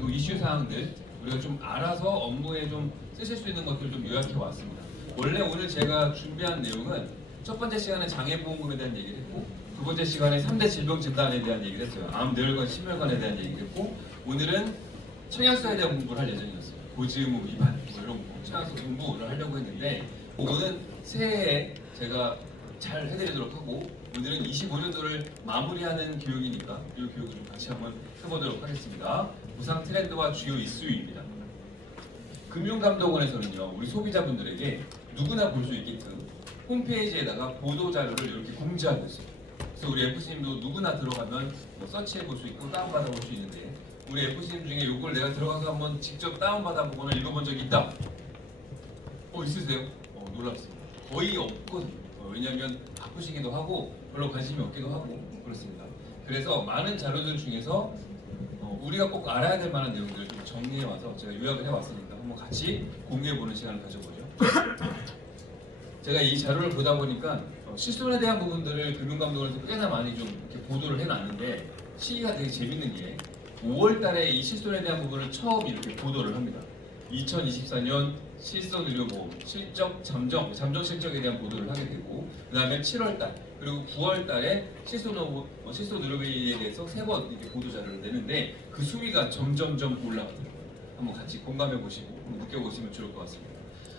그리고 이슈 사항들 우리가 좀 알아서 업무에 좀 쓰실 수 있는 것들을 좀 요약해 왔습니다. 원래 오늘 제가 준비한 내용은 첫 번째 시간에 장애보험금에 대한 얘기를 했고, 두 번째 시간에 3대 질병 진단에 대한 얘기를 했어요. 암, 뇌혈관, 심혈관에 대한 얘기를 했고, 오늘은 청약서에 대한 공부를 할 예정이었어요. 고지 의무 위반 뭐 이런 거 청약서 공부를 하려고 했는데, 그거는 새해에 제가 잘 해드리도록 하고, 오늘은 25년도를 마무리하는 교육이니까 이 교육을 좀 같이 한번 해보도록 하겠습니다. 부상 트렌드와 주요 이슈입니다. 금융감독원에서는요, 우리 소비자분들에게 누구나 볼 수 있게끔 홈페이지에다가 보도 자료를 이렇게 공지하고 있어요. 그래서 우리 FC님도 누구나 들어가면 뭐 서치해 볼 수 있고 다운받아 볼 수 있는데, 우리 FC님 중에 이걸 내가 들어가서 한번 직접 다운받아 보거나 읽어본 적이 있다? 있으세요? 놀랍습니다. 거의 없거든요. 왜냐하면 바쁘시기도 하고 별로 관심이 없기도 하고 그렇습니다. 그래서 많은 자료들 중에서 우리가 꼭 알아야 될 만한 내용들을 좀 정리해 와서 제가 요약을 해왔으니까 한번 같이 공유해 보는 시간을 가져보죠. 제가 이 자료를 보다 보니까 실손에 대한 부분들을 금융감독원에서 꽤나 많이 좀 이렇게 보도를 해놨는데, 시기가 되게 재밌는 게 5월달에 이 실손에 대한 부분을 처음 이렇게 보도를 합니다. 2024년 실손의료보험 실적 잠정 실적에 대한 보도를 하게 되고, 그 다음에 7월달 그리고 9월달에 실손의료비에 대해서 3번 이렇게 보도 자료를 내는데, 그 수위가 점점점 올라가더라고요. 한번 같이 공감해 보시고 한번 느껴보시면 좋을 것 같습니다.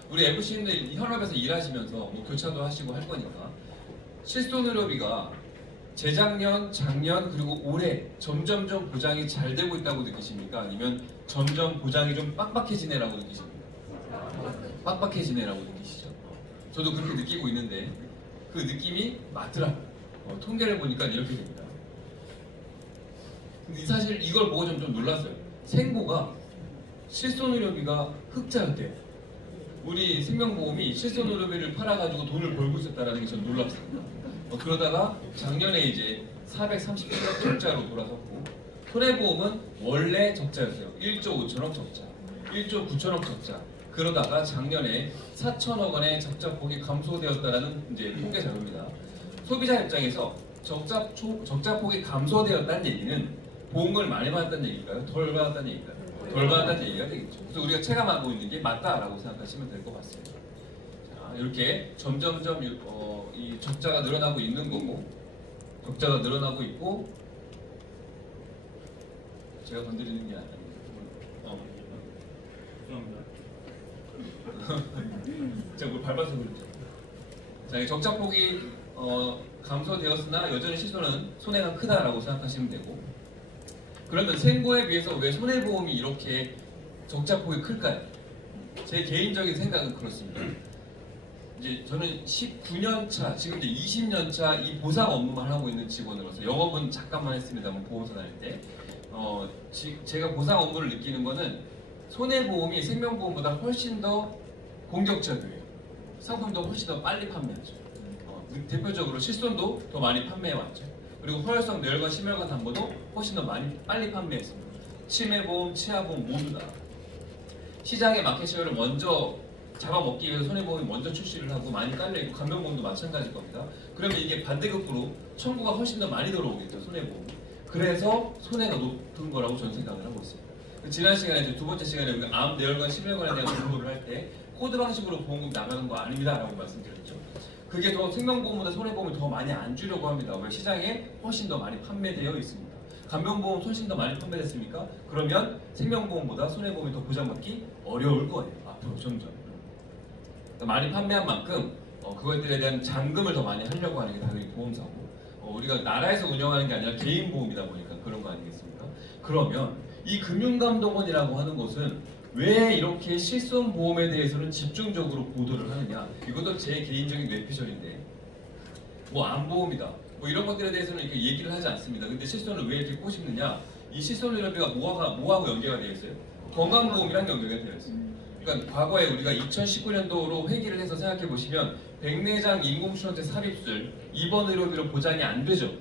우리 FC인들 현업에서 일하시면서 뭐 교차도 하시고 할 거니까, 실손의료비가 재작년, 작년 그리고 올해 점점점 보장이 잘 되고 있다고 느끼십니까? 아니면 점점 보장이 좀 빡빡해지네라고 느끼십니까? 빡빡해지네라고 느끼시죠? 저도 그렇게 느끼고 있는데 그 느낌이 맞더라고요. 통계를 보니까 이렇게 됩니다. 근데 사실 이걸 보고 좀 놀랐어요. 생보가 실손의료비가 흑자였대요. 우리 생명보험이 실손의료비를 팔아가지고 돈을 벌고 있었다는 게 전 놀랍습니다. 그러다가 작년에 이제 437억 적자로 돌아섰고, 손해보험은 원래 적자였어요. 1조 5천억 적자, 1조 9천억 적자. 그러다가 작년에 4천억 원의 적자폭이 감소되었다는 이제 통계 자료입니다. 소비자 입장에서 적자폭이 감소되었다는 얘기는 보험을 많이 받았다는 얘기일까요? 덜 받았다는 얘기일까요? 덜 받았다는 얘기가 되겠죠. 그래서 우리가 체감하고 있는 게 맞다라고 생각하시면 될 것 같습니다. 자, 이렇게 점점점 이 적자가 늘어나고 있는 거고, 적자가 늘어나고 있고, 제가 건드리는 게 아니에요. 제가 뭘 밟아서 그랬죠. 자, 이 적자폭이 감소되었으나 여전히 실손은 손해가 크다라고 생각하시면 되고, 그러면 생보에 비해서 왜 손해보험이 이렇게 적자폭이 클까요? 제 개인적인 생각은 그렇습니다. 이제 저는 19년 차, 지금 이제 20년 차 이 보상 업무만 하고 있는 직원으로서, 영업은 잠깐만 했습니다만 보험사 다닐 때, 제가 보상 업무를 느끼는 거는 손해보험이 생명보험보다 훨씬 더 공격적이에요. 상품도 훨씬 더 빨리 판매하죠. 대표적으로 실손도 더 많이 판매해 왔죠. 그리고 허혈성 뇌혈관, 심혈관 담보도 훨씬 더 빨리 판매했습니다. 치매보험, 치아보험 모두 다 시장의 마켓쉐어를 먼저 잡아먹기 위해서 손해보험이 먼저 출시를 하고 많이 깔려있고, 간병보험도 마찬가지일 겁니다. 그러면 이게 반대급부로 청구가 훨씬 더 많이 들어오겠죠, 손해보험. 그래서 손해가 높은 거라고 저는 생각을 하고 있습니다. 지난 시간에 두 번째 시간에 우리가 암, 뇌혈관, 심혈관에 대한 공부를 할 때 코드 방식으로 보험금 나가는 거 아닙니다 라고 말씀드렸죠. 그게 더 생명보험보다 손해보험을 더 많이 안 주려고 합니다. 왜? 시장에 훨씬 더 많이 판매되어 있습니다. 간병보험 훨씬 더 많이 판매됐습니까? 그러면 생명보험보다 손해보험이 더 보장받기 어려울 거예요. 앞으로 점점. 많이 판매한 만큼 그것들에 대한 잔금을 더 많이 하려고 하는 게 당연히 보험사고, 우리가 나라에서 운영하는 게 아니라 개인 보험이다 보니까 그런 거 아니겠습니까? 그러면 이 금융감독원이라고 하는 곳은 왜 이렇게 실손보험에 대해서는 집중적으로 보도를 하느냐? 이것도 제 개인적인 뇌피셜인데, 뭐 암보험이다 뭐 이런 것들에 대해서는 이렇게 얘기를 하지 않습니다. 근데 실손을 왜 이렇게 꼬집느냐? 이 실손의료비가 뭐하고 연계가 되어 있어요? 건강보험이랑 연계가 되어 있어요. 그러니까 과거에 우리가 2019년도로 회귀를 해서 생각해 보시면, 백내장 인공수정제 삽입술 입원 의료비로 보장이 안 되죠.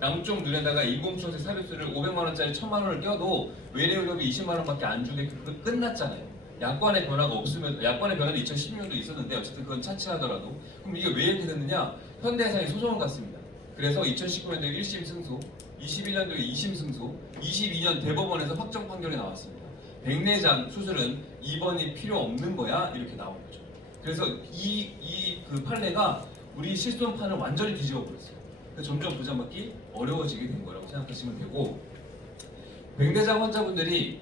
양쪽 눈에다가 인공수정제 삽입술을 500만 원짜리 1000만 원을 껴도 외래 의료비 20만 원밖에 안 주게 끝났잖아요. 야권의 변화가 없으면, 야권의 변화는 2016년도 있었는데 어쨌든 그건 차치하더라도, 그럼 이게 왜 이렇게 됐느냐? 현대해상이 소송을 갔습니다. 그래서 2019년도에 1심 승소, 21년도에 2심 승소, 22년 대법원에서 확정 판결이 나왔습니다. 백내장 수술은 입원이 필요 없는 거야 이렇게 나온 거죠. 그래서 그 판례가 우리 실손판을 완전히 뒤집어 버렸어요. 그래서 점점 보장받기 어려워지게 된 거라고 생각하시면 되고, 백내장 환자분들이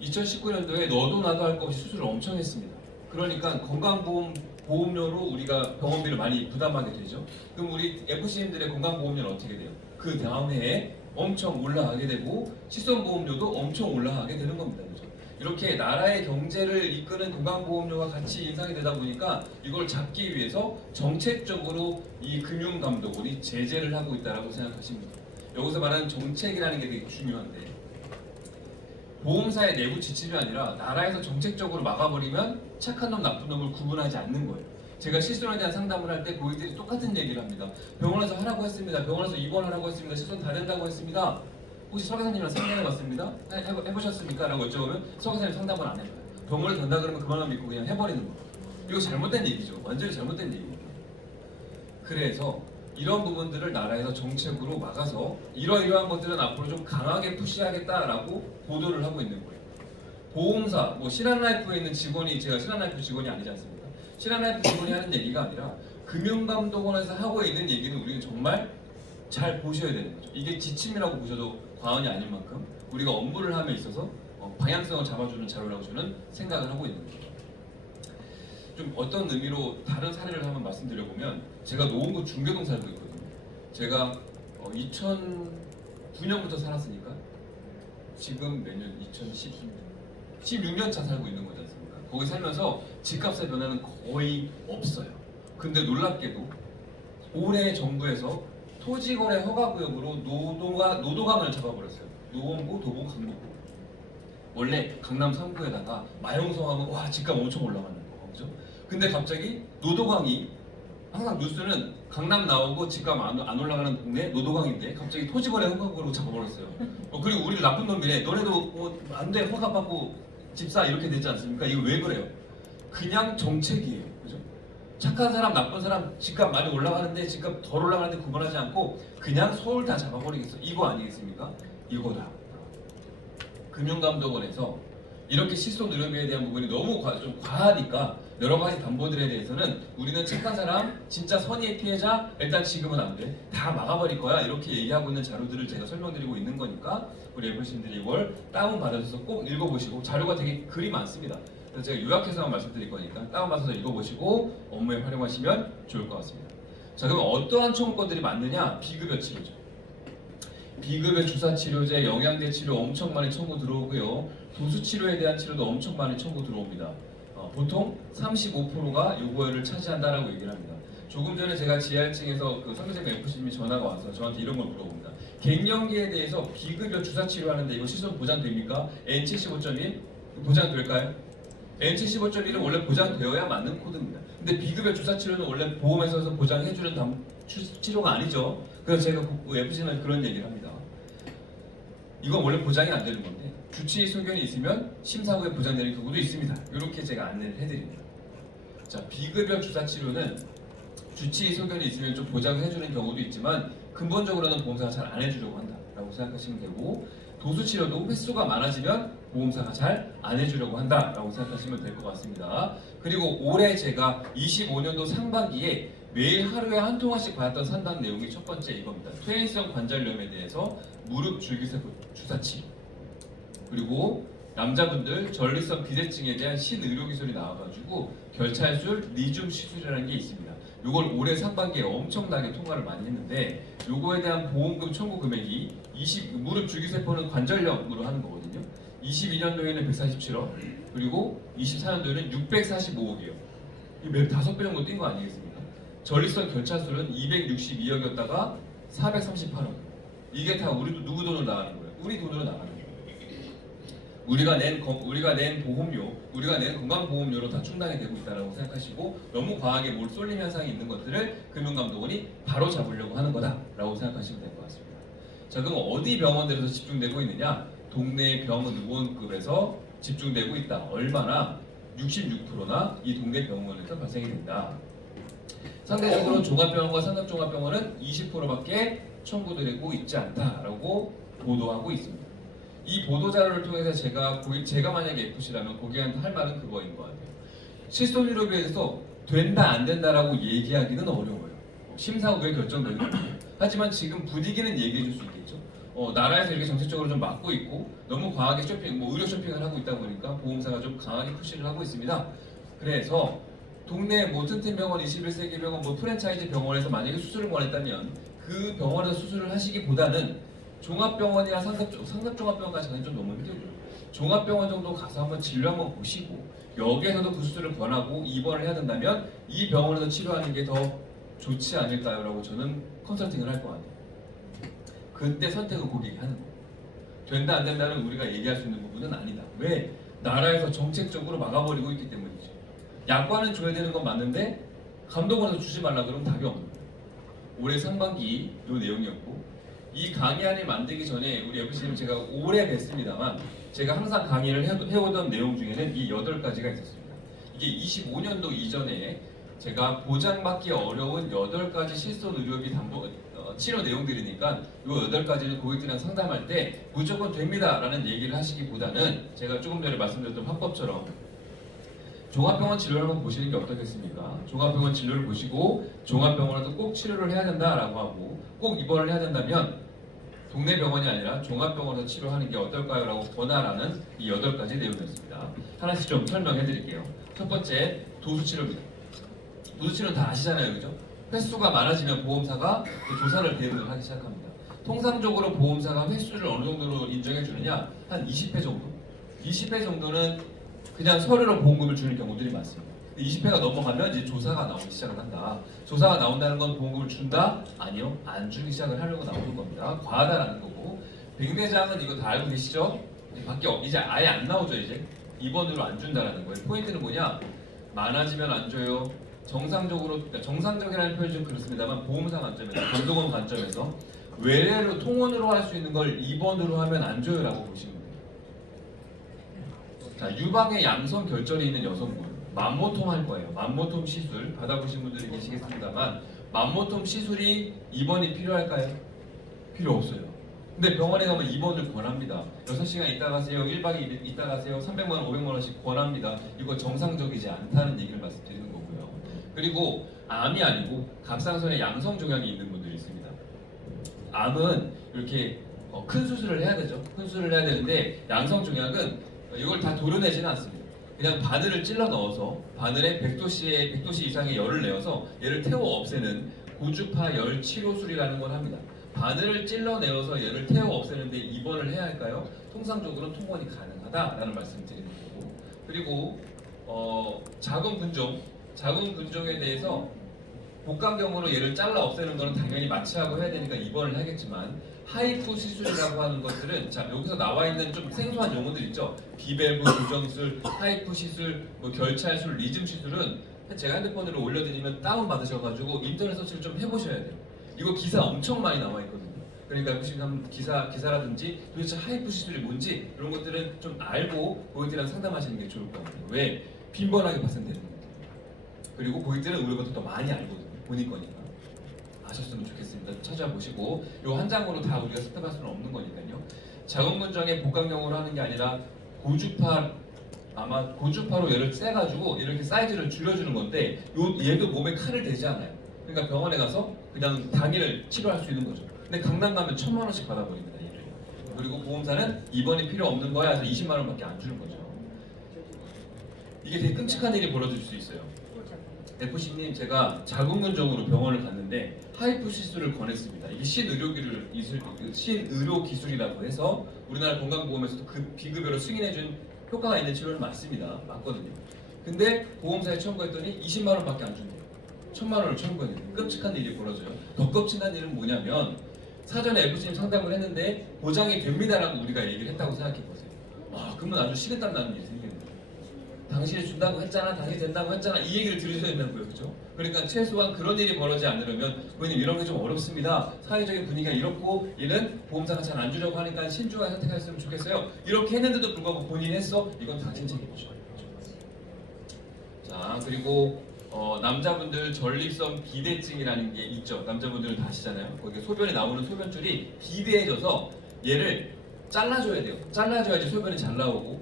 2019년도에 너도 나도 할 것 없이 수술을 엄청 했습니다. 그러니까 건강보험료로 우리가 병원비를 많이 부담하게 되죠. 그럼 우리 FC님들의 건강보험료는 어떻게 돼요? 그 다음 해에 엄청 올라가게 되고 실손보험료도 엄청 올라가게 되는 겁니다. 그죠? 이렇게 나라의 경제를 이끄는 건강보험료가 같이 인상이 되다 보니까 이걸 잡기 위해서 정책적으로 이 금융감독원이 제재를 하고 있다고 생각하시면 됩니다. 여기서 말하는 정책이라는 게 되게 중요한데, 보험사의 내부 지침이 아니라 나라에서 정책적으로 막아버리면 착한 놈 나쁜 놈을 구분하지 않는 거예요. 제가 실손에 대한 상담을 할 때 고객들이 똑같은 얘기를 합니다. 병원에서 하라고 했습니다. 병원에서 입원하라고 했습니다. 실손 다 된다고 했습니다. 혹시 서기사님이랑 상담해봤습니다? 해보셨습니까? 라고 여쭤보면 서기사님 상담을 안 해요. 병원을 간다 그러면 그만하면 믿고 그냥 해버리는 거예요. 이거 잘못된 얘기죠. 완전히 잘못된 얘기입니다. 그래서 이런 부분들을 나라에서 정책으로 막아서 이러이러한 것들은 앞으로 좀 강하게 푸시하겠다라고 보도를 하고 있는 거예요. 보험사, 뭐 신한라이프에 있는 직원이, 제가 신한라이프 직원이 아니지 않습니까? 신한라이프 직원이 하는 얘기가 아니라 금융감독원에서 하고 있는 얘기는 우리는 정말 잘 보셔야 되는 거죠. 이게 지침이라고 보셔도 과언이 아닐 만큼 우리가 업무를 함에 있어서 방향성을 잡아주는 자료라고 저는 생각을 하고 있는 거죠. 좀 어떤 의미로 다른 사례를 한번 말씀드려보면, 제가 노원구 중계동 살고 있거든요. 제가 2009년부터 살았으니까 지금 몇 년? 16년 차 살고 있는 거지 않습니까? 거기 살면서 집값의 변화는 거의 없어요. 근데 놀랍게도 올해 정부에서 토지거래 허가구역으로 노도강을 잡아버렸어요. 노원구, 도봉, 강북구. 원래 강남 3구에다가 마용성하면 와 집값 엄청 올라가는 거, 그죠? 근데 갑자기 노도강이, 항상 뉴스는 강남 나오고 집값 안 올라가는 동네 노도강인데 갑자기 토지거래 허가구역으로 잡아버렸어요. 그리고 우리를 나쁜 놈이래. 너네도 안 돼, 허가 받고 집사 이렇게 되지 않습니까? 이거 왜 그래요? 그냥 정책이에요, 그죠? 착한 사람, 나쁜 사람, 집값 많이 올라가는데 집값 덜 올라가는데 구분하지 않고 그냥 서울 다 잡아버리겠어. 이거 아니겠습니까? 이거다. 금융감독원에서 이렇게 실손 의료비에 대한 부분이 너무 좀 과하니까 여러 가지 담보들에 대해서는 우리는 착한 사람, 진짜 선의의 피해자 일단 지금은 안 돼, 다 막아버릴 거야 이렇게 얘기하고 있는 자료들을 제가 설명드리고 있는 거니까 우리 FC님들이 이걸 다운 받아서 꼭 읽어보시고, 자료가 되게 글이 많습니다. 그래서 제가 요약해서만 말씀드릴 거니까 다운받아서 읽어보시고 업무에 활용하시면 좋을 것 같습니다. 자, 그럼 어떠한 청구권들이 많느냐? 비급여 치료죠. 비급여 주사치료제, 영양제 치료 엄청 많이 청구 들어오고요. 도수치료에 대한 치료도 엄청 많이 청구 들어옵니다. 보통 35%가 요거를 차지한다라고 얘기를 합니다. 조금 전에 제가 지하층에서 그 상대생 FC님이 전화가 와서 저한테 이런 걸 물어봅니다. 갱년기에 대해서 비급여 주사치료하는데 이거 실손 보장됩니까? N75.1 보장될까요? N75.1은 원래 보장되어야 맞는 코드입니다. 근데 비급여 주사치료는 원래 보험에서 보장해주는 치료가 아니죠. 그래서 제가 FC는 그런 얘기를 합니다. 이건 원래 보장이 안 되는 건데 주치의 소견이 있으면 심사 후에 보장되는 경우도 있습니다. 이렇게 제가 안내를 해드립니다. 자, 비급여 주사치료는 주치의 소견이 있으면 좀 보장을 해주는 경우도 있지만 근본적으로는 보험사가 잘 안 해주려고 한다라고 생각하시면 되고, 도수치료도 횟수가 많아지면 보험사가 잘 안 해주려고 한다라고 생각하시면 될 것 같습니다. 그리고 올해 제가 25년도 상반기에 매일 하루에 한 통화씩 받았던 상담 내용이 첫 번째 이겁니다. 퇴행성 관절염에 대해서 무릎 줄기세포 주사치료, 그리고 남자분들 전립선 비대증에 대한 신의료 기술이 나와가지고 결찰술 리줌 시술이라는 게 있습니다. 요걸 올해 상반기에 엄청나게 통화를 많이 했는데, 요거에 대한 보험금 청구 금액이 무릎 줄기세포는 관절염으로 하는 거거든요. 22년도에는 147억, 그리고 24년도에는 645억이에요. 이 5배 정도 뛴 거 아니겠습니까? 전립선 결찰술은 262억이었다가 438억. 이게 다 우리 누구 돈으로 나가는 거예요? 우리 돈으로 나가는 거예요. 우리가 낸 보험료, 우리가 낸 건강보험료로 다 충당이 되고 있다고 생각하시고, 너무 과하게 뭘 쏠림 현상이 있는 것들을 금융감독원이 바로 잡으려고 하는 거다라고 생각하시면 될 것 같습니다. 자, 그럼 어디 병원들에서 집중되고 있느냐? 동네 병원 의원급에서 집중되고 있다. 얼마나? 66%나 이 동네 병원에서 발생이 된다. 상대적으로 종합병원과 상급종합병원은 20%밖에 청구드리고 있지 않다라고 보도하고 있습니다. 이 보도 자료를 통해서 제가 만약에 FC라면 고객한테 할 말은 그거인 것 같아요. 실손의료에 대해서 된다 안 된다라고 얘기하기는 어려워요. 심사 후에 결정되는 거예요. 하지만 지금 분위기는 얘기해 줄 수 있겠죠. 나라에서 이렇게 정책적으로 좀 막고 있고 너무 과하게 의료 쇼핑을 하고 있다 보니까 보험사가 좀 강하게 푸시를 하고 있습니다. 그래서 동네 튼튼 병원, 21세기 병원, 프랜차이즈 병원에서 만약에 수술을 원했다면 그 병원에서 수술을 하시기보다는 종합병원이나 상급종합병원까지 가는 좀 너무 힘들죠. 종합병원 정도 가서 한번 진료 한번 보시고 여기에서도 그 수술을 권하고 입원을 해야 된다면 이 병원에서 치료하는 게 더 좋지 않을까요? 라고 저는 컨설팅을 할 것 같아요. 그때 선택은 고객이 하는 거예요. 된다 안 된다는 우리가 얘기할 수 있는 부분은 아니다. 왜? 나라에서 정책적으로 막아버리고 있기 때문이죠. 약관은 줘야 되는 건 맞는데 감독원에서 주지 말라 그러면 답이 없는 거예요. 올해 상반기 이 내용이었고 이 강의안을 만들기 전에 우리 FC님 제가 오래 뵀습니다만 제가 항상 강의를 해오던 내용 중에는 이 8가지가 있었습니다. 이게 25년도 이전에 제가 보장받기 어려운 8가지 실손 의료비 담보 치료 내용들이니까 이 8가지는 고객들이랑 상담할 때 무조건 됩니다라는 얘기를 하시기보다는 제가 조금 전에 말씀드렸던 화법처럼 종합병원 진료를 한번 보시는 게 어떻겠습니까? 종합병원 진료를 보시고 종합병원에도 꼭 치료를 해야 된다라고 하고 꼭 입원을 해야 된다면 동네 병원이 아니라 종합병원에서 치료하는 게 어떨까요? 라고 권하라는 이 8가지 내용이었습니다. 하나씩 좀 설명해 드릴게요. 첫 번째, 도수치료입니다. 도수치료는 다 아시잖아요. 그죠? 횟수가 많아지면 보험사가 그 조사를 대응을 하기 시작합니다. 통상적으로 보험사가 횟수를 어느 정도로 인정해 주느냐? 한 20회 정도. 20회 정도는 그냥 서류로 보험금을 주는 경우들이 많습니다. 20회가 넘어가면 이제 조사가 나오기 시작을 한다. 조사가 나온다는 건 보험금을 준다? 아니요. 안 주기 시작을 하려고 나오는 겁니다. 과하다라는 거고. 백내장은 이거 다 알고 계시죠? 이제 아예 안 나오죠. 이제 입원으로 안 준다라는 거예요. 포인트는 뭐냐? 많아지면 안 줘요. 그러니까 정상적이라는 표현이 좀 그렇습니다만 보험사 관점에서, 감독원 관점에서 외래로 통원으로 할 수 있는 걸 입원으로 하면 안 줘요라고 보시면 돼요. 자, 유방에 양성 결절이 있는 여성분 만모톰 할 거예요. 만모톰 시술 받아보신 분들이 계시겠습니다만 만모톰 시술이 입원이 필요할까요? 필요 없어요. 근데 병원에 가면 입원을 권합니다. 6시간 있다 가세요. 1박 2일 있다 가세요. 300만 원, 500만 원씩 권합니다. 이거 정상적이지 않다는 얘기를 말씀드리는 거고요. 그리고 암이 아니고 갑상선에 양성 종양이 있는 분들이 있습니다. 암은 이렇게 큰 수술을 해야 되죠. 큰 수술을 해야 되는데 양성 종양은 이걸 다 도려내지는 않습니다. 그냥 바늘을 찔러 넣어서 바늘에 100도씨 이상의 열을 내어서 얘를 태워 없애는 고주파 열 치료술이라는 걸 합니다. 바늘을 찔러 내어서 얘를 태워 없애는데 입원을 해야 할까요? 통상적으로 통원이 가능하다라는 말씀을 드리는 거고, 그리고 자궁 분종에 대해서 복강경으로 얘를 잘라 없애는 거는 당연히 마취하고 해야 되니까 입원을 하겠지만 하이프 시술이라고 하는 것들은 자 여기서 나와 있는 좀 생소한 용어들 있죠. 비밸브 교정술, 하이프 시술, 결찰술, 리즘 시술은 제가 핸드폰으로 올려드리면 다운 받으셔가지고 인터넷 서치를 좀 해보셔야 돼요. 이거 기사 엄청 많이 나와 있거든요. 그러니까 보시면 기사라든지 도대체 하이프 시술이 뭔지 이런 것들은 좀 알고 고객들이랑 상담하시는 게 좋을 것 같아요. 왜? 빈번하게 발생되는 거예요. 그리고 고객들은 우리보다 더 많이 알거든요. 본인 거니까. 아셨으면 좋겠습니다. 찾아보시고 이 한 장으로 다 우리가 습득할 수는 없는 거니까요. 자궁근정에 복강경으로 하는 게 아니라 고주파로 얘를 쐬가지고 이렇게 사이즈를 줄여주는 건데 얘도 몸에 칼을 대지 않아요. 그러니까 병원에 가서 그냥 당일 치료할 수 있는 거죠. 근데 강남 가면 1,000만 원씩 받아버립니다. 얘를. 그리고 보험사는 입원이 필요 없는 거야 해서 20만 원밖에 안 주는 거죠. 이게 되게 끔찍한 일이 벌어질 수 있어요. FC님 제가 자궁근정으로 병원을 갔는데 하이프 시술을 권했습니다. 이게 신의료 기술이라고 해서 우리나라 건강보험에서도 그 비급여로 승인해준 효과가 있는 치료는 맞습니다. 맞거든요. 근데 보험사에 청구했더니 20만 원밖에 안 준대요. 1,000만 원을 청구해요. 끔찍한 일이 벌어져요. 더 끔찍한 일은 뭐냐면 사전에 FC님 상담을 했는데 보장이 됩니다라고 우리가 얘기를 했다고 생각해보세요. 그러면 아주 식은땀 나는 일이 생깁니다. 당신이 준다고 했잖아, 당신이 된다고 했잖아, 이 얘기를 들으셔야 된다고요, 그죠? 그러니까 최소한 그런 일이 벌어지지 않으려면 고객님 이런 게 좀 어렵습니다. 사회적인 분위기가 이렇고 얘는 보험사가 잘 안 주려고 하니까 신중하게 선택하셨으면 좋겠어요. 이렇게 했는데도 불구하고 본인이 했어? 이건 당신 책임이죠. 자, 그리고 남자분들 전립선 비대증이라는 게 있죠. 남자분들은 다 아시잖아요. 거기 소변이 나오는 소변줄이 비대해져서 얘를 잘라줘야 돼요. 잘라줘야지 소변이 잘 나오고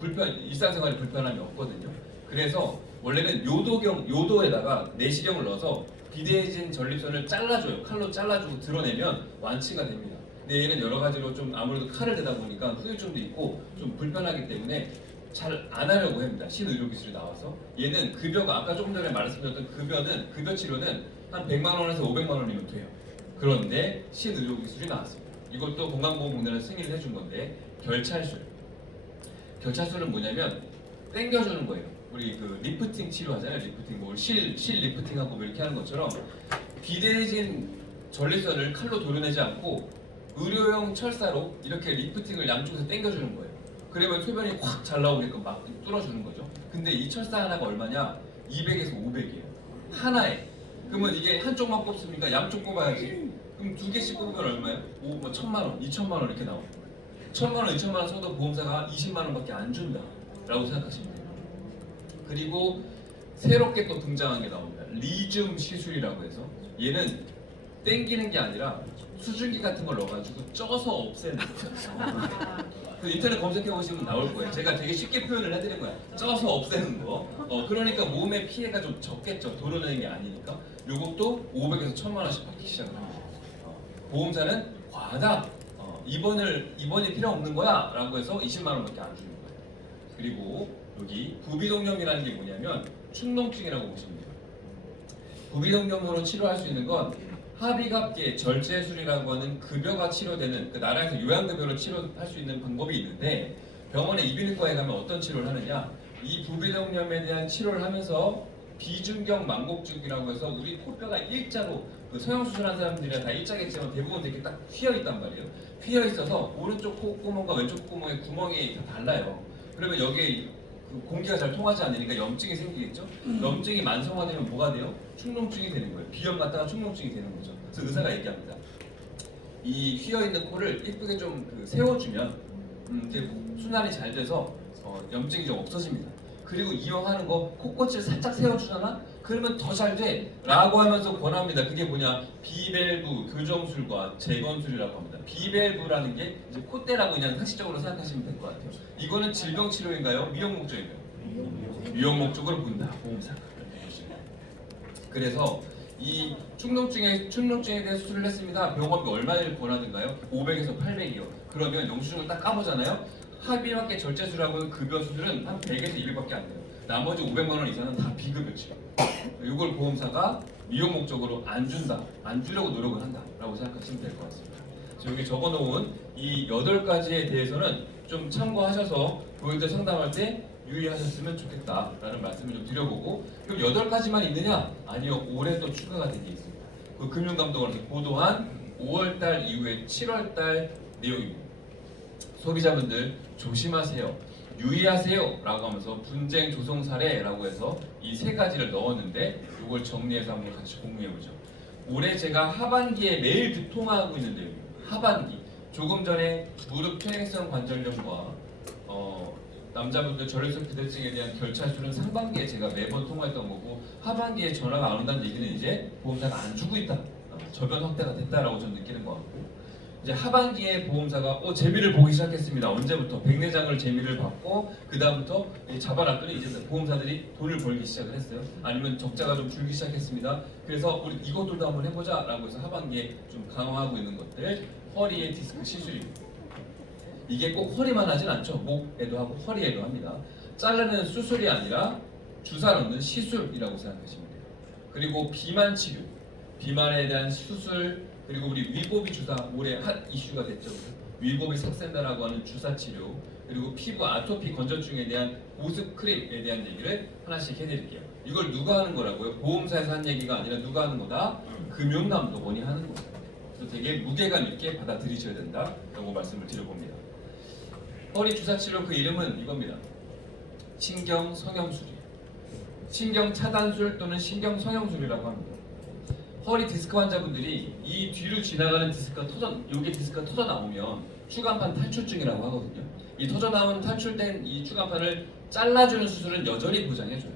이렇게 일상생활에 불편함이 없거든요. 그래서 원래는 요도에다가 내시경을 넣어서 비대해진 전립선을 잘라줘요. 칼로 잘라주고 드러내면 완치가 됩니다. 근데 얘는 여러 가지로 좀 아무래도 칼을 대다 보니까 후유증도 있고 좀 불편하기 때문에 잘 안 하려고 합니다. 신의료 기술이 나와서 얘는 급여가 아까 조금 전에 말씀드렸던 급여 치료는 한 100만 원에서 500만 원이면 돼요. 그런데 신의료 기술이 나왔습니다. 이것도 건강보험공단에서 승인을 해준 건데 결찰술. 결찰술은 뭐냐면 당겨주는 거예요. 우리 그 리프팅 치료하잖아요. 리프팅 실 리프팅하고 뭐 이렇게 하는 것처럼 비대해진 전립선을 칼로 도려내지 않고 의료용 철사로 이렇게 리프팅을 양쪽에서 당겨주는 거예요. 그러면 소변이 확 잘 나오게끔 막 뚫어주는 거죠. 근데 이 철사 하나가 얼마냐? 200에서 500이에요. 하나에. 그러면 이게 한쪽만 뽑습니까? 양쪽 뽑아야지. 그럼 두 개씩 뽑으면 얼마예요? 뭐 1,000만 원, 2,000만 원 이렇게 나오는 거예요. 1,000만 원, 2,000만 원 써도 보험사가 20만 원밖에 안 준다라고 생각하시면 돼요. 그리고 새롭게 또 등장한 게 나옵니다. 리즘 시술이라고 해서 얘는 땡기는 게 아니라 수증기 같은 걸 넣어가지고 쪄서 없애는 거예요. 그 인터넷 검색해 보시면 나올 거예요. 제가 되게 쉽게 표현을 해드린 거야. 쪄서 없애는 거. 그러니까 몸에 피해가 좀 적겠죠. 도려내는 게 아니니까. 요것도 500에서 1,000만 원씩 받기 시작을 합니다. 보험사는 과하다. 입원이 필요 없는 거야 라고 해서 20만 원밖에 안 주는 거예요. 그리고 여기 부비동염이라는 게 뭐냐면 축농증이라고 보시면 돼요. 부비동염으로 치료할 수 있는 건 합의갑계 절제술이라고 하는 급여가 치료되는 그 나라에서 요양급여로 치료할 수 있는 방법이 있는데 병원에 이비인후과에 가면 어떤 치료를 하느냐 이 부비동염에 대한 치료를 하면서 비중경 망곡증이라고 해서 우리 코뼈가 일자로 그 성형수술한 사람들이랑 다 일자겠지만 대부분 이렇게 딱 휘어 있단 말이에요. 휘어 있어서 오른쪽 콧구멍과 왼쪽 콧구멍의 구멍이 다 달라요. 그러면 여기에 그 공기가 잘 통하지 않으니까 염증이 생기겠죠. 염증이 만성화되면 뭐가 돼요? 축농증이 되는 거예요. 비염 갔다가 축농증이 되는 거죠. 그래서 의사가 얘기합니다. 이 휘어 있는 코를 예쁘게 좀 세워주면 이제 순환이 잘 돼서 염증이 좀 없어집니다. 그리고 이용하는 거 코끝을 살짝 세워주잖아? 그러면 더 잘 돼! 라고 하면서 권합니다. 그게 뭐냐? 비밸브 교정술과 재건술이라고 합니다. 비밸브라는 게 이제 콧대라고 그냥 상식적으로 생각하시면 될 것 같아요. 이거는 질병 치료인가요? 미용 목적인가요? 미용 목적으로 본다. 보험사가. 그래서 이 축농증에 대한 수술을 했습니다. 병원비 얼마를 권하는가요? 500에서 800이요. 그러면 영수증을 딱 까보잖아요. 합의밖에 절제술하고 급여 수술은 한 100에서 200밖에 안 돼요. 나머지 500만 원 이상은 다 비급여 치료. 이걸 보험사가 미용 목적으로 안 준다, 안 주려고 노력을 한다라고 생각하시면 될 것 같습니다. 여기 적어놓은 이 8가지에 대해서는 좀 참고하셔서 고객들 상담할 때 유의하셨으면 좋겠다라는 말씀을 좀 드려보고 그럼 8가지만 있느냐? 아니요, 올해 또 추가가 된 게 있습니다. 그 금융감독원에서 보도한 5월달 이후에 7월달 내용입니다. 소비자분들 조심하세요, 유의하세요 라고 하면서 분쟁 조성 사례라고 해서 이 3가지를 넣었는데 이걸 정리해서 한번 같이 공유해보죠. 올해 제가 하반기에 매일 통화하고 있는 내용이에요. 하반기. 조금 전에 무릎 퇴행성 관절염과 남자분들 전립선 비대증에 대한 결찰술은 상반기에 제가 매번 통화했던 거고 하반기에 전화가 안 온다는 얘기는 이제 보험사가 안 주고 있다. 저변 확대가 됐다라고 저는 느끼는 것 같고 이제 하반기에 보험사가 재미를 보기 시작했습니다. 언제부터? 백내장을 재미를 받고 그 다음부터 잡아놨더니 이제 보험사들이 돈을 벌기 시작을 했어요. 아니면 적자가 좀 줄기 시작했습니다. 그래서 우리 이것들도 한번 해보자라고 해서 하반기에 좀 강화하고 있는 것들 허리의 디스크 시술입니다. 이게 꼭 허리만 하진 않죠. 목에도 하고 허리에도 합니다. 자르는 수술이 아니라 주사 넣는 시술이라고 생각하시면 돼요. 그리고 비만 치료, 비만에 대한 수술 그리고 우리 위고비 주사 올해 핫 이슈가 됐죠. 위고비 삭센다라고 하는 주사 치료 그리고 피부 아토피 건조증에 대한 보습 크림에 대한 얘기를 하나씩 해드릴게요. 이걸 누가 하는 거라고요? 보험사에서 한 얘기가 아니라 누가 하는 거다? 금융감독원이 하는 거예요. 그래서 되게 무게감 있게 받아들이셔야 된다라고 말씀을 드려봅니다. 허리 주사 치료 그 이름은 이겁니다. 신경 성형술이에요. 신경 차단술 또는 신경 성형술이라고 합니다. 허리 디스크 환자분들이 이 뒤로 지나가는 디스크가 터져 나오면 추간판 탈출증이라고 하거든요. 이 터져 나온 탈출된 이 추간판을 잘라주는 수술은 여전히 보장해줘요.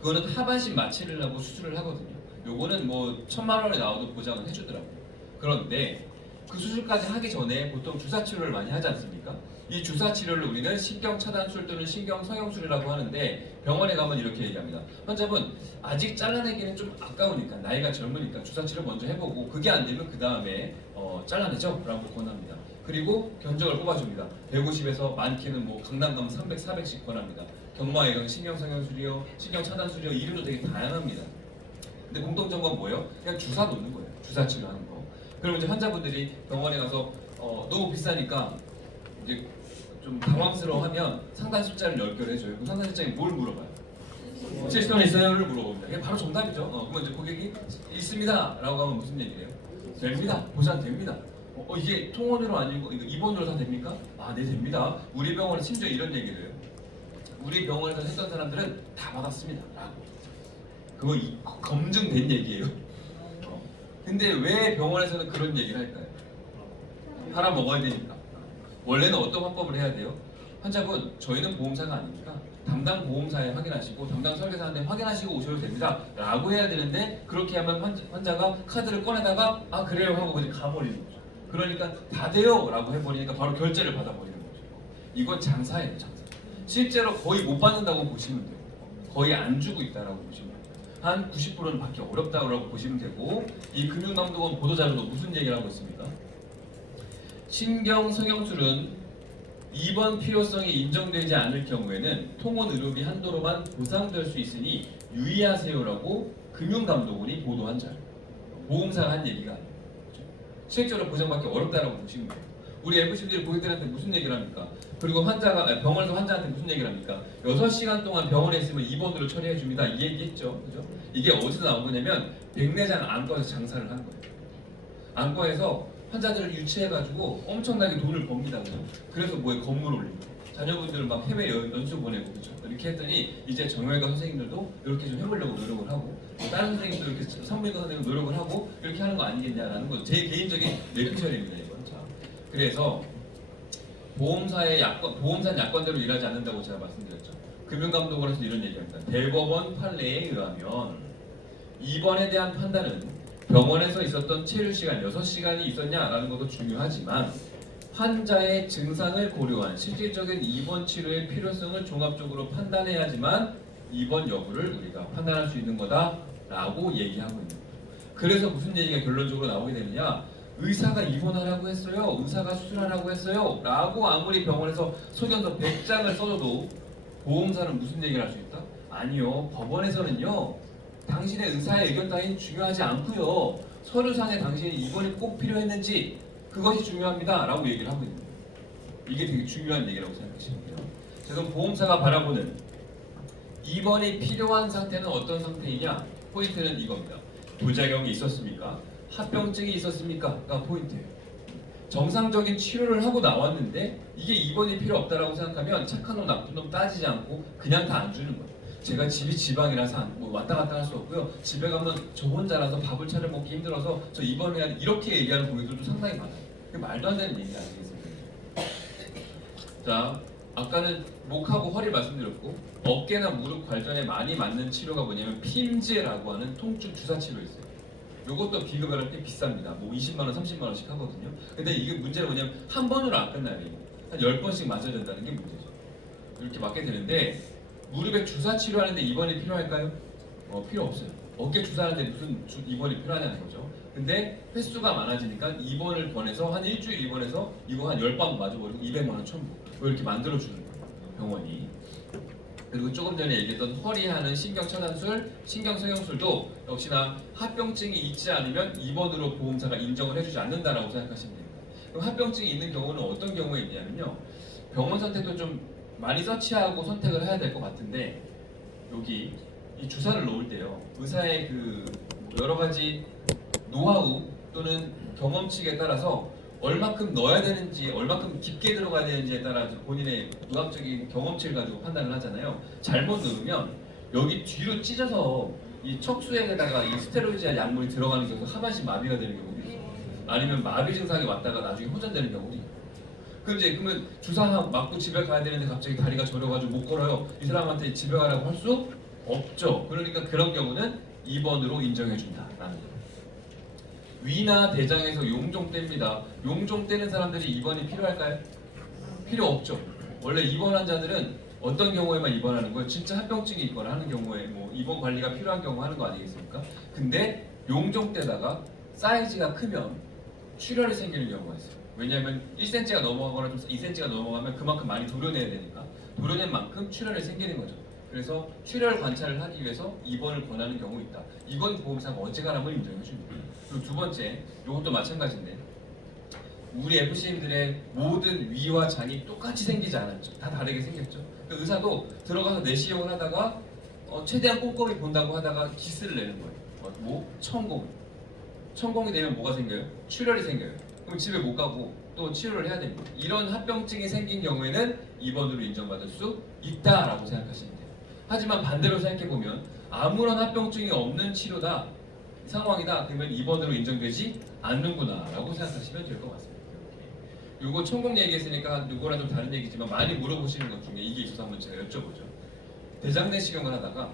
그거는 하반신 마취를 하고 수술을 하거든요. 요거는 뭐 1,000만 원에 나와도 보장은 해주더라고요. 그런데 그 수술까지 하기 전에 보통 주사 치료를 많이 하지 않습니까? 이 주사 치료를 우리는 신경 차단술 또는 신경 성형술이라고 하는데 병원에 가면 이렇게 얘기합니다. 환자분 아직 잘라내기는 좀 아까우니까 나이가 젊으니까 주사 치료 먼저 해보고 그게 안 되면 그 다음에 잘라내죠 라고 권합니다. 그리고 견적을 뽑아줍니다. 150에서 많게는 뭐 강남 가면 300, 400씩 권합니다. 경마외경 신경 성형술이요, 신경 차단술이요, 이름도 되게 다양합니다. 근데 공통점 건 뭐예요? 그냥 주사 놓는 거예요. 주사 치료하는 거. 그럼 이제 환자분들이 병원에 가서 너무 비싸니까 이제 좀 당황스러워하면 상담 숫자를 10개를 해줘요. 그럼 상담 숫자에 뭘 물어봐요? 실손 있어요?를 물어봅니다. 이게 바로 정답이죠. 그러면 이제 고객이 있습니다 라고 하면 무슨 얘기예요? 됩니다. 보장됩니다. 이게 통원으로 아니고 이거 입원으로 다 됩니까? 아, 네, 됩니다. 우리 병원은 심지어 이런 얘기를 해요. 우리 병원에서 했던 사람들은 다 받았습니다 라고. 그거 검증된 얘기예요. 근데 왜 병원에서는 그런 얘기를 할까요? 팔아 먹어야 되니까. 원래는 어떤 화법을 해야 돼요? 환자분, 저희는 보험사가 아니니까 담당 보험사에 확인하시고 담당 설계사한테 확인하시고 오셔도 됩니다 라고 해야 되는데, 그렇게 하면 환자가 카드를 꺼내다가 아 그래요 하고 그냥 가버리는 거죠. 그러니까 다 돼요 라고 해버리니까 바로 결제를 받아버리는 거죠. 이건 장사예요, 장사. 실제로 거의 못 받는다고 보시면 돼요. 거의 안 주고 있다라고 보시면 돼요. 한 90%는 받기 어렵다고 보시면 되고, 이 금융감독원 보도자료도 무슨 얘기를 하고 있습니까? 신경 성형술은 입원 필요성이 인정되지 않을 경우에는 통원 의료비 한도로만 보상될 수 있으니 유의하세요라고 금융감독원이 보도한 자료. 보험사가 한 얘기가 아니에요. 그렇죠? 실제로 보장받기 어렵다라고 보시면 돼요. 우리 FC들이 고객들한테 무슨 얘기를 합니까? 그리고 병원에서 환자한테 무슨 얘기를 합니까? 6시간 동안 병원에 있으면 입원으로 처리해 줍니다. 이 얘기했죠. 그죠? 이게 어디서 나온 거냐면 백내장 안과에서 장사를 한 거예요. 안과에서 환자들을 유치해가지고 엄청나게 돈을 법니다. 그죠? 그래서 뭐에 건물 올리고 자녀분들 막 해외 연수 보내고 그죠? 이렇게 했더니 이제 정형외과 선생님들도 이렇게 좀 해보려고 노력을 하고, 다른 선생님도 이렇게 산부인과 선생님 노력을 하고 이렇게 하는 거 아니겠냐라는 건 제 개인적인 내피셜입니다. 이건. 자, 그래서 보험사 약관대로 일하지 않는다고 제가 말씀드렸죠. 금융감독원에서 이런 얘기합니다. 대법원 판례에 의하면 입원에 대한 판단은 병원에서 있었던 체류 시간 6시간이 있었냐라는 것도 중요하지만 환자의 증상을 고려한 실질적인 입원 치료의 필요성을 종합적으로 판단해야지만 입원 여부를 우리가 판단할 수 있는 거다라고 얘기하고 있는 거예요. 그래서 무슨 얘기가 결론적으로 나오게 되느냐? 의사가 입원하라고 했어요. 의사가 수술하라고 했어요. 라고 아무리 병원에서 소견서 100장을 써줘도 보험사는 무슨 얘기를 할 수 있다? 아니요. 법원에서는요. 당신의 의사의 의견 따윈 중요하지 않고요. 서류상에 당신이 입원이 꼭 필요했는지 그것이 중요합니다. 라고 얘기를 하고 있는 거예요. 이게 되게 중요한 얘기라고 생각하시면 돼요. 그래서 보험사가 바라보는 입원이 필요한 상태는 어떤 상태이냐? 포인트는 이겁니다. 부작용이 있었습니까? 합병증이 있었습니까?가 포인트예요. 정상적인 치료를 하고 나왔는데 이게 입원이 필요 없다라고 생각하면 착한 놈 나쁜 놈 따지지 않고 그냥 다 안 주는 거예요. 제가 집이 지방이라서 뭐 왔다 갔다 할 수 없고요. 집에 가면 저 혼자라서 밥을 차려 먹기 힘들어서 저 입원해야 돼. 이렇게 얘기하는 고객들도 상당히 많아요. 그게 말도 안 되는 얘기 아니겠습니까? 자, 아까는 목하고 허리 말씀드렸고, 어깨나 무릎 관절에 많이 맞는 치료가 뭐냐면 핀즈라고 하는 통증 주사 치료 있어요. 이것도 비급여를 할 때 비쌉니다. 뭐 20만 원, 30만 원씩 하거든요. 근데 이게 문제가 뭐냐면 한 번으로 안 끝나요. 한 10번씩 맞아야 된다는 게 문제죠. 이렇게 맞게 되는데, 무릎에 주사 치료하는데 입원이 필요할까요? 필요 없어요. 어깨 주사하는데 무슨 입원이 필요하냐는 거죠. 근데 횟수가 많아지니까 입원을 권해서 한 일주일 입원해서 이거 한 10번 맞아버리고 200만 원 첨부 이렇게 만들어주는 거예요. 병원이. 그리고 조금 전에 얘기했던 허리하는 신경 차단술, 신경 성형술도 역시나 합병증이 있지 않으면 입원으로 보험사가 인정을 해주지 않는다라고 생각하시면 됩니다. 그럼 합병증이 있는 경우는 어떤 경우에 있냐면요. 병원 선택도 좀 많이 서치하고 선택을 해야 될 것 같은데, 여기 이 주사를 놓을 때요. 의사의 그 여러 가지 노하우 또는 경험치에 따라서 얼마큼 넣어야 되는지, 얼마큼 깊게 들어가야 되는지에 따라 본인의 의학적인 경험치를 가지고 판단을 하잖아요. 잘못 넣으면 여기 뒤로 찢어서 이 척수에다가 이 스테로이드 약물이 들어가는 경우서 하반신 마비가 되는 경우도 있어요. 아니면 마비 증상이 왔다가 나중에 호전되는 경우도 있고. 그러면 주사 맞고 집에 가야 되는데 갑자기 다리가 저려가지고 못 걸어요. 이 사람한테 집에 가라고 할 수 없죠. 그러니까 그런 경우는 2번으로 인정해준다라는 거예요. 위나 대장에서 용종 떼입니다. 용종 떼는 사람들이 입원이 필요할까요? 필요 없죠. 원래 입원 환자들은 어떤 경우에만 입원하는 거예요? 진짜 합병증이 있거나 하는 경우에 뭐 입원 관리가 필요한 경우 하는 거 아니겠습니까? 근데 용종 떼다가 사이즈가 크면 출혈이 생기는 경우가 있어요. 왜냐하면 1cm가 넘어가거나 좀 2cm가 넘어가면 그만큼 많이 도려내야 되니까 도려낸 만큼 출혈이 생기는 거죠. 그래서 출혈 관찰을 하기 위해서 입원을 권하는 경우 있다. 이건 보험사가 어지간하면 인정해 줍니다. 그리고 두 번째, 이것도 마찬가지인데 우리 FCM들의 모든 위와 장이 똑같이 생기지 않았죠. 다 다르게 생겼죠. 그 의사도 들어가서 내시경을 하다가 최대한 꼼꼼히 본다고 하다가 기스를 내는 거예요. 뭐? 천공. 천공이 되면 뭐가 생겨요? 출혈이 생겨요. 그럼 집에 못 가고 또 치료를 해야 됩니다. 이런 합병증이 생긴 경우에는 입원으로 인정받을 수 있다라고 생각하시면 돼요. 하지만 반대로 생각해보면 아무런 합병증이 없는 치료다, 상황이다, 그러면 입원으로 인정되지 않는구나 라고 생각하시면 될 것 같습니다. 요거 천공 얘기했으니까 요거랑 좀 다른 얘기지만 많이 물어보시는 것 중에 이게 있어서 한번 제가 여쭤보죠. 대장 내시경을 하다가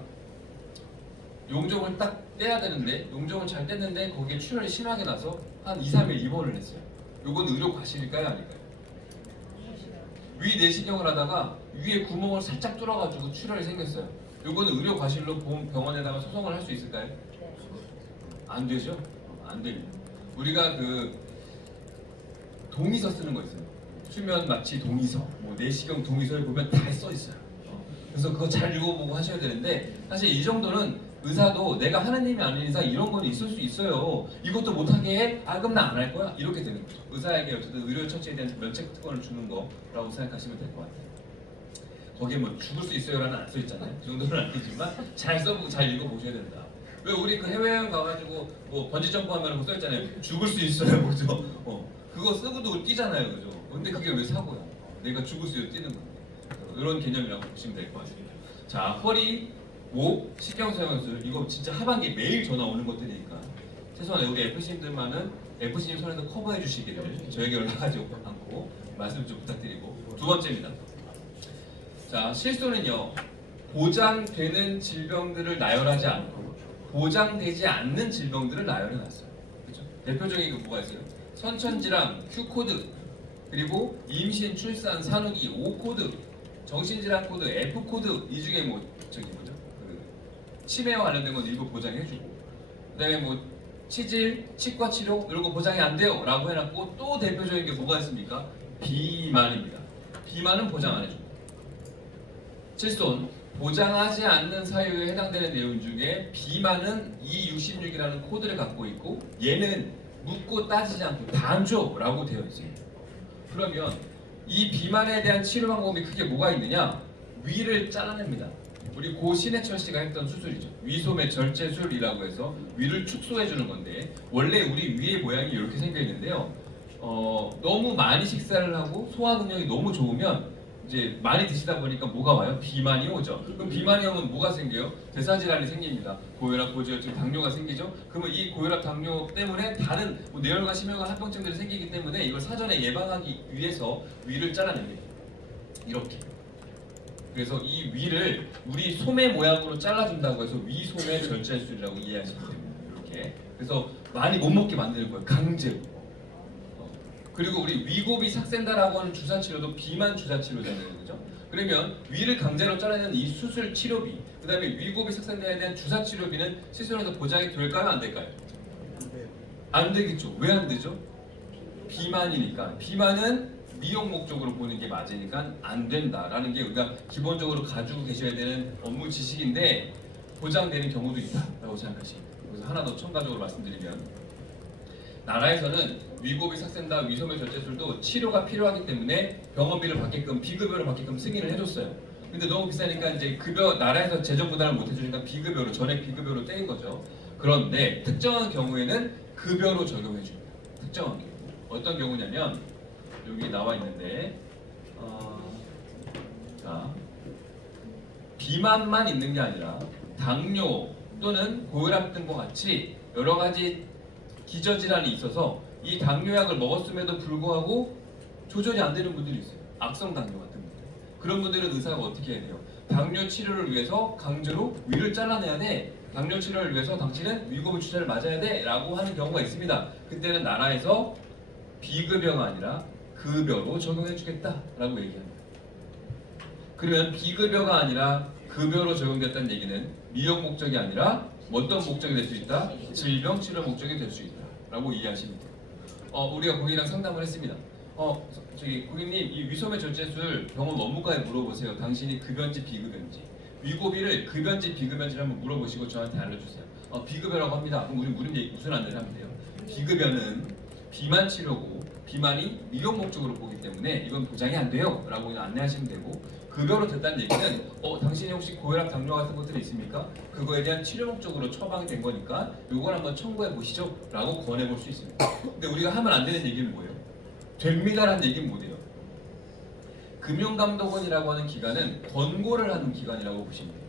용종을 딱 떼야 되는데 용종을 잘 뗐는데 거기에 출혈이 심하게 나서 한 2, 3일 입원을 했어요. 요건 의료 과실일까요? 아닐까요? 위 내시경을 하다가 위에 구멍을 살짝 뚫어가지고 출혈이 생겼어요. 요거는 의료 과실로 병원에다가 소송을 할 수 있을까요? 안 되죠? 안 됩니다. 우리가 그 동의서 쓰는 거 있어요. 수면 마취 동의서, 뭐 내시경 동의서에 보면 다 써 있어요. 그래서 그거 잘 읽어보고 하셔야 되는데 사실 이 정도는 의사도 내가 하는 일이 아닌 이상 이런 건 있을 수 있어요. 이것도 못하게 해? 아 그럼 나 안 할 거야? 이렇게 되는 거죠. 의사에게 어쨌든 의료 처치에 대한 면책 특권을 주는 거라고 생각하시면 될 것 같아요. 거기에 뭐 죽을 수 있어요라는 안 써 있잖아요. 그 정도는 아니지만 잘 써보고 잘 읽어보셔야 된다. 왜 우리 그 해외여행 가가지고 뭐 번지 점프하면 써 있잖아요. 죽을 수 있어요, 뭐죠? 그거 쓰고도 뛰잖아요, 그죠? 근데 그게 왜 사고야? 내가 죽을 수 있어 뛰는 건데. 이런 개념이라고 보시면 될 것 같습니다. 자, 허리, 목, 신경성형술 이거 진짜 하반기 매일 전화 오는 것들이니까 최소한 우리 FC님들만은 FC님 손에서 커버해 주시기를 저에게 연락하지 않고 말씀 좀 부탁드리고 두 번째입니다. 자, 실손은요 보장되는 질병들을 나열하지 않고 보장되지 않는 질병들을 나열해놨어요. 그렇죠? 대표적인 게 뭐가 있어요? 선천질환 Q코드, 그리고 임신, 출산, 산후기 O코드, 정신질환 코드 F코드. 이 중에 뭐 저기 뭐죠? 그 치매와 관련된 건 일부 보장해주고, 그다음에 뭐 치질, 치과 치료 이런 거 보장이 안 돼요라고 해놨고, 또 대표적인 게 뭐가 있습니까? 비만입니다. 비만은 보장 안 해줍니다. 칠손 보장하지 않는 사유에 해당되는 내용 중에 비만은 E66이라는 코드를 갖고 있고 얘는 묻고 따지지 않고 단조라고 되어 있습니다. 그러면 이 비만에 대한 치료 방법이 크게 뭐가 있느냐? 위를 잘라냅니다. 우리 고 신해철 씨가 했던 수술이죠. 위소매 절제술이라고 해서 위를 축소해 주는 건데 원래 우리 위의 모양이 이렇게 생겨 있는데요. 너무 많이 식사를 하고 소화 능력이 너무 좋으면 이제 많이 드시다 보니까 뭐가 와요? 비만이 오죠. 그럼 비만이 오면 뭐가 생겨요? 대사질환이 생깁니다. 고혈압, 고지혈증, 당뇨가 생기죠. 그러면 이 고혈압, 당뇨 때문에 다른 뭐 뇌혈관, 심혈관 합병증들이 생기기 때문에 이걸 사전에 예방하기 위해서 위를 잘라냅니다. 이렇게. 그래서 이 위를 우리 소매 모양으로 잘라준다고 해서 위소매 절제술이라고 이해하시면 됩니다. 이렇게. 그래서 많이 못 먹게 만드는 거예요. 강제로. 그리고 우리 위고비 삭센다라고 하는 주사 치료도 비만 주사 치료잖아요, 그죠? 그러면 위를 강제로 잘라내는 이 수술 치료비, 그다음에 위고비 삭센다에 대한 주사 치료비는 시술에서 보장이 될까요, 안 될까요? 안 되겠죠. 왜 안 되죠? 비만이니까. 비만은 미용 목적으로 보는 게 맞으니까 안 된다라는 게 우리가 기본적으로 가지고 계셔야 되는 업무 지식인데 보장되는 경우도 있다라고 생각하시면 돼요. 그래서 하나 더 첨가적으로 말씀드리면. 나라에서는 위고비 삭센다, 위소매 절제술도 치료가 필요하기 때문에 병원비를 받게끔 비급여로 받게끔 승인을 해줬어요. 근데 너무 비싸니까 이제 급여 나라에서 재정 부담을 못 해주니까 비급여로 전액 비급여로 떼인 거죠. 그런데 특정한 경우에는 급여로 적용해줍니다. 특정한 경우 어떤 경우냐면 여기 나와 있는데 자 비만만 있는 게 아니라 당뇨 또는 고혈압 등과 같이 여러 가지 기저질환이 있어서 이 당뇨약을 먹었음에도 불구하고 조절이 안 되는 분들이 있어요. 악성 당뇨 같은 분들. 그런 분들은 의사가 어떻게 해야 돼요? 당뇨 치료를 위해서 강제로 위를 잘라내야 돼. 당뇨 치료를 위해서 당신은 위고비 주사를 맞아야 돼 라고 하는 경우가 있습니다. 그때는 나라에서 비급여가 아니라 급여로 적용해 주겠다 라고 얘기합니다. 그러면 비급여가 아니라 급여로 적용됐다는 얘기는 미용 목적이 아니라 어떤 목적이 될 수 있다? 질병 치료 목적이 될 수 있다 라고 이해하시면 돼요. 우리가 고객이랑 상담을 했습니다. 저기 고객님, 이 위소매 절제술 병원 원무과에 물어보세요. 당신이 급여인지 비급여인지. 위고비를 급여인지 비급여인지 한번 물어보시고 저한테 알려주세요. 비급여라고 합니다. 그럼 우리 무슨 안내를 하면 돼요? 비급여는 비만 치료고 비만이 미용 목적으로 보기 때문에 이건 보장이 안 돼요 라고 안내하시면 되고, 급여로 됐다는 얘기는 당신이 혹시 고혈압, 당뇨 같은 것들이 있습니까? 그거에 대한 치료 목적으로 처방이 된 거니까 이걸 한번 청구해 보시죠 라고 권해 볼 수 있습니다. 근데 우리가 하면 안 되는 얘기는 뭐예요? 됩니다라는 얘기는 뭐예요? 금융감독원이라고 하는 기관은 권고를 하는 기관이라고 보시면 돼요.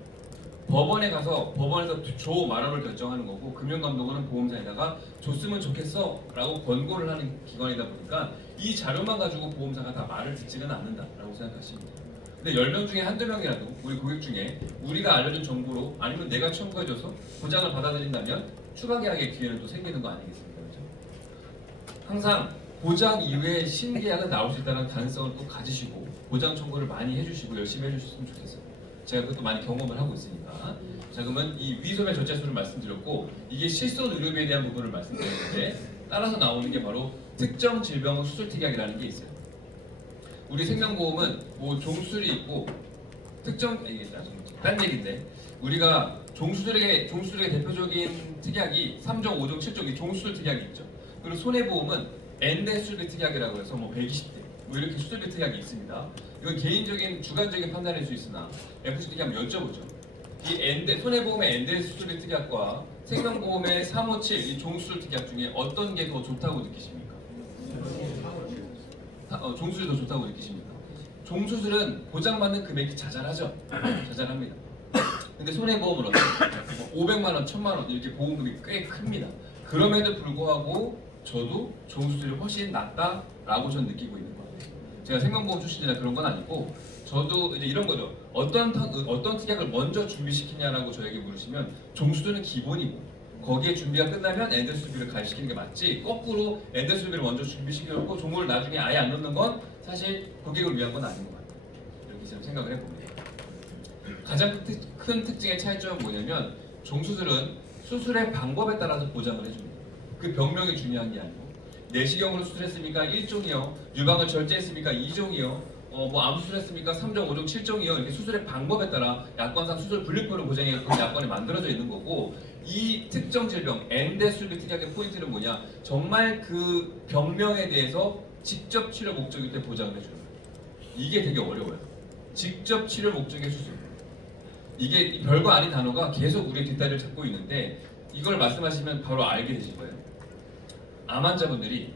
법원에 가서 법원에서 줘 말아를 결정하는 거고, 금융감독원은 보험사에다가 줬으면 좋겠어 라고 권고를 하는 기관이다 보니까 이 자료만 가지고 보험사가 다 말을 듣지는 않는다라고 생각하시면 돼요. 근데 10명 중에 한두 명이라도 우리 고객 중에 우리가 알려준 정보로 아니면 내가 청구해줘서 보장을 받아들인다면 추가 계약의 기회는 또 생기는 거 아니겠습니까? 그렇죠? 항상 보장 이외에 신계약은 나올 수 있다는 가능성을 꼭 가지시고 보장 청구를 많이 해주시고 열심히 해주셨으면 좋겠어요. 제가 그것도 많이 경험을 하고 있으니까. 자, 그러면 이 위소매 절제술을 말씀드렸고, 이게 실손 의료비에 대한 부분을 말씀드렸는데, 따라서 나오는 게 바로 특정 질병 수술 특약이라는 게 있어요. 우리 생명보험은 뭐 종수술이 있고 특정 딴 얘기인데, 우리가 종수술의 대표적인 특약이 3종, 5종, 7종 이 종수술 특약이 있죠. 그리고 손해보험은 N대 수술비 특약이라고 해서 뭐 120대 뭐 이렇게 수술비 특약이 있습니다. 이건 개인적인 주관적인 판단일 수 있으나 FCTK 한번 여쭤보죠. 이 N대 손해보험의 N대 수술비 특약과 생명보험의 357 이 종수술 특약 중에 어떤 게 더 좋다고 느끼십니까? 종수술이 더 좋다고 느끼십니까? 종수술은 보장받는 금액이 자잘하죠. 자잘합니다. 근데 손해보험은 어때요? 500만 원, 1000만 원 이렇게 보험금이 꽤 큽니다. 그럼에도 불구하고 저도 종수술이 훨씬 낫다라고 저는 느끼고 있는 거예요. 제가 생명보험 출신이라 그런 건 아니고, 저도 이제 이런 거죠. 어떤 특약을 먼저 준비시키냐라고 저에게 물으시면 종수술은 기본이고 거기에 준비가 끝나면 엔데수술비를 가입시키는 게 맞지, 거꾸로 엔데수술비를 먼저 준비시켜놓고 종을 나중에 아예 안 넣는 건 사실 고객을 위한 건 아닌 것 같아요. 이렇게 좀 생각을 해봅니다. 가장 큰 특징의 차이점은 뭐냐면, 종수술은 수술의 방법에 따라서 보장을 해줍니다. 그 병명이 중요한 게 아니고, 내시경으로 수술했습니까? 1종이요. 유방을 절제했습니까? 2종이요. 뭐 암 수술했습니까? 3종, 5종, 7종이요. 이렇게 수술의 방법에 따라 약관상 수술 분류표를 보장해 그 약관이 만들어져 있는 거고, 이 특정 질병 N대 수술비 특약의 포인트는 뭐냐? 정말 그 병명에 대해서 직접 치료 목적일 때 보장을 해주는 거예요. 이게 되게 어려워요. 직접 치료 목적의 수술. 이게 별거 아닌 단어가 계속 우리의 뒷다리를 잡고 있는데, 이걸 말씀하시면 바로 알게 되실 거예요. 암 환자분들이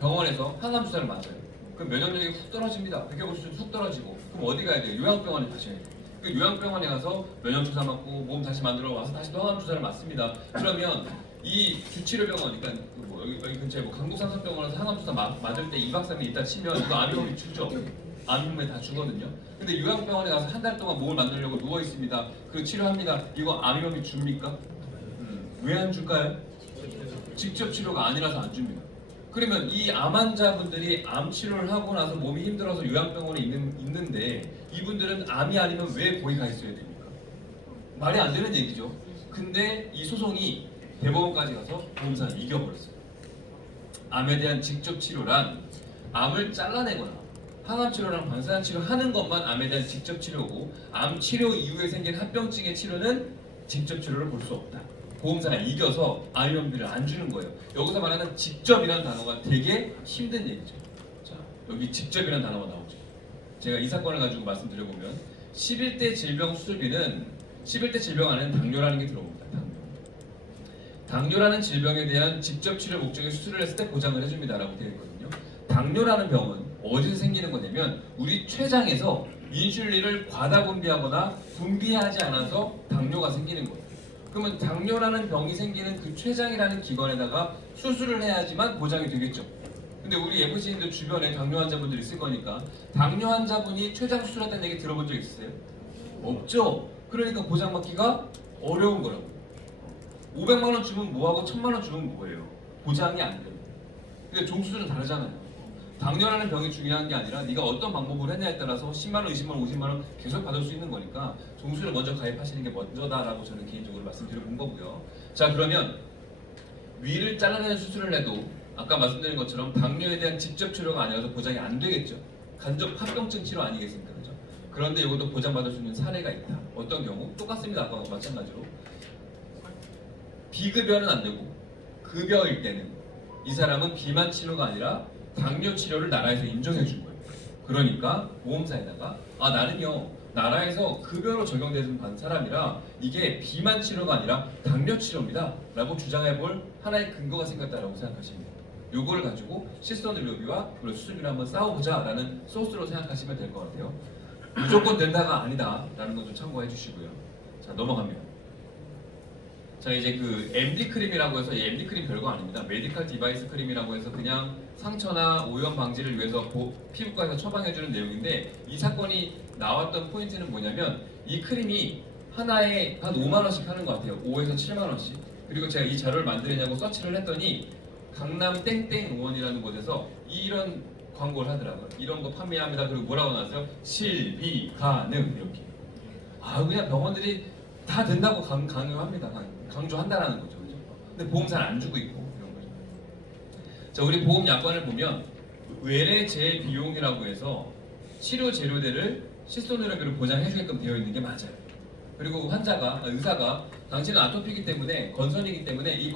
병원에서 항암 주사를 맞아요. 그럼 면역력이 훅 떨어집니다. 백혈구수준 훅 떨어지고, 그럼 어디 가야 돼요? 요양병원에 가셔야 돼요. 그 요양병원에 가서 면역 주사 맞고 몸 다시 만들어 와서 다시 또 항암 주사를 맞습니다. 그러면 이 주치료병원, 그러니까 여기 근처에 강북상선병원에서 항암 주사 맞을 때 2박 3일 있다 치면 이거 암이몸이 주죠. 암이몸에 다 주거든요. 근데 요양병원에 가서 한 달 동안 몸을 만들려고 누워 있습니다. 그 치료합니다. 이거 암이몸이 줍니까? 왜 안 줄까요? 직접 치료가 아니라서 안 줍니다. 그러면 이 암 환자분들이 암 치료를 하고 나서 몸이 힘들어서 요양병원에 있는데 이분들은 암이 아니면 왜 거기 가 있어야 됩니까? 말이 안 되는 얘기죠. 근데 이 소송이 대법원까지 가서 보험사는 이겨버렸어요. 암에 대한 직접 치료란 암을 잘라내거나 항암 치료랑 방사선 치료 하는 것만 암에 대한 직접 치료고, 암 치료 이후에 생긴 합병증의 치료는 직접 치료를 볼 수 없다. 보험사가 이겨서 암이몸비를 안 주는 거예요. 여기서 말하는 직접이라는 단어가 되게 힘든 얘기죠. 자, 여기 직접이라는 단어가 나오죠. 제가 이 사건을 가지고 말씀드려보면 11대 질병 수술비는 11대 질병 안에는 당뇨라는 게 들어옵니다. 당뇨라는 질병에 대한 직접 치료 목적의 수술을 했을 때 보장을 해줍니다라고 되어 있거든요. 당뇨라는 병은 어디서 생기는 거냐면 우리 췌장에서 인슐린을 과다 분비하거나 분비하지 않아서 당뇨가 생기는 거예요. 그러면 당뇨라는 병이 생기는 그 췌장이라는 기관에다가 수술을 해야지만 보장이 되겠죠. 근데 우리 FC님들 주변에 당뇨 환자분들 있을 거니까 당뇨 환자분이 췌장 수술했다는 얘기 들어본 적 있으세요? 없죠. 그러니까 보장받기가 어려운 거라고. 500만 원 주면 뭐하고 1000만 원 주면 뭐예요? 보장이 안 돼요. 근데 종수술은 다르잖아요. 당뇨라는 병이 중요한 게 아니라 네가 어떤 방법을 했냐에 따라서 10만 원, 20만 원, 50만 원 계속 받을 수 있는 거니까 종수술을 먼저 가입하시는 게 먼저다라고 저는 개인적으로 말씀드려본 거고요. 자, 그러면 위를 잘라내는 수술을 해도 아까 말씀드린 것처럼 당뇨에 대한 직접 치료가 아니라서 보장이 안 되겠죠. 간접 합병증 치료 아니겠습니까? 그죠? 그런데 이것도 보장받을 수 있는 사례가 있다. 어떤 경우? 똑같습니다. 아까와 마찬가지로. 비급여는 안 되고 급여일 때는 이 사람은 비만 치료가 아니라 당뇨 치료를 나라에서 인정해 준 거예요. 그러니까 보험사에다가 나는요 나라에서 급여로 적용되는 사람이라 이게 비만 치료가 아니라 당뇨 치료입니다 라고 주장해 볼 하나의 근거가 생겼다라고 생각하시면 돼요. 요거를 가지고 실손 의료비와 그리고 수술비를 한번 싸워보자 라는 소스로 생각하시면 될 것 같아요. 무조건 된다가 아니다 라는 건 좀 참고해 주시고요. 자, 넘어갑니다. 자, 이제 그 MD 크림이라고 해서 이 MD 크림 별거 아닙니다. 메디컬 디바이스 크림이라고 해서 그냥 상처나 오염 방지를 위해서 피부과에서 처방해주는 내용인데 이 사건이 나왔던 포인트는 뭐냐면 이 크림이 하나에 한 5만 원씩 하는 것 같아요. 5에서 7만 원씩. 그리고 제가 이 자료를 만들려고 서치를 했더니 강남 땡땡 의원이라는 곳에서 이런 광고를 하더라고요. 이런 거 판매합니다. 그리고 뭐라고 나왔어요? 실비 가능 이렇게. 그냥 병원들이 다 된다고 강요합니다. 강조한다라는 거죠. 그죠? 근데 보험사는 안 주고 있고 이런 거죠. 자, 우리 보험 약관을 보면 외래제 비용이라고 해서 치료 재료들을 실손의료비로 보장해주게끔 되어 있는 게 맞아요. 그리고 의사가 당신은 아토피이기 때문에 건선이기 때문에 이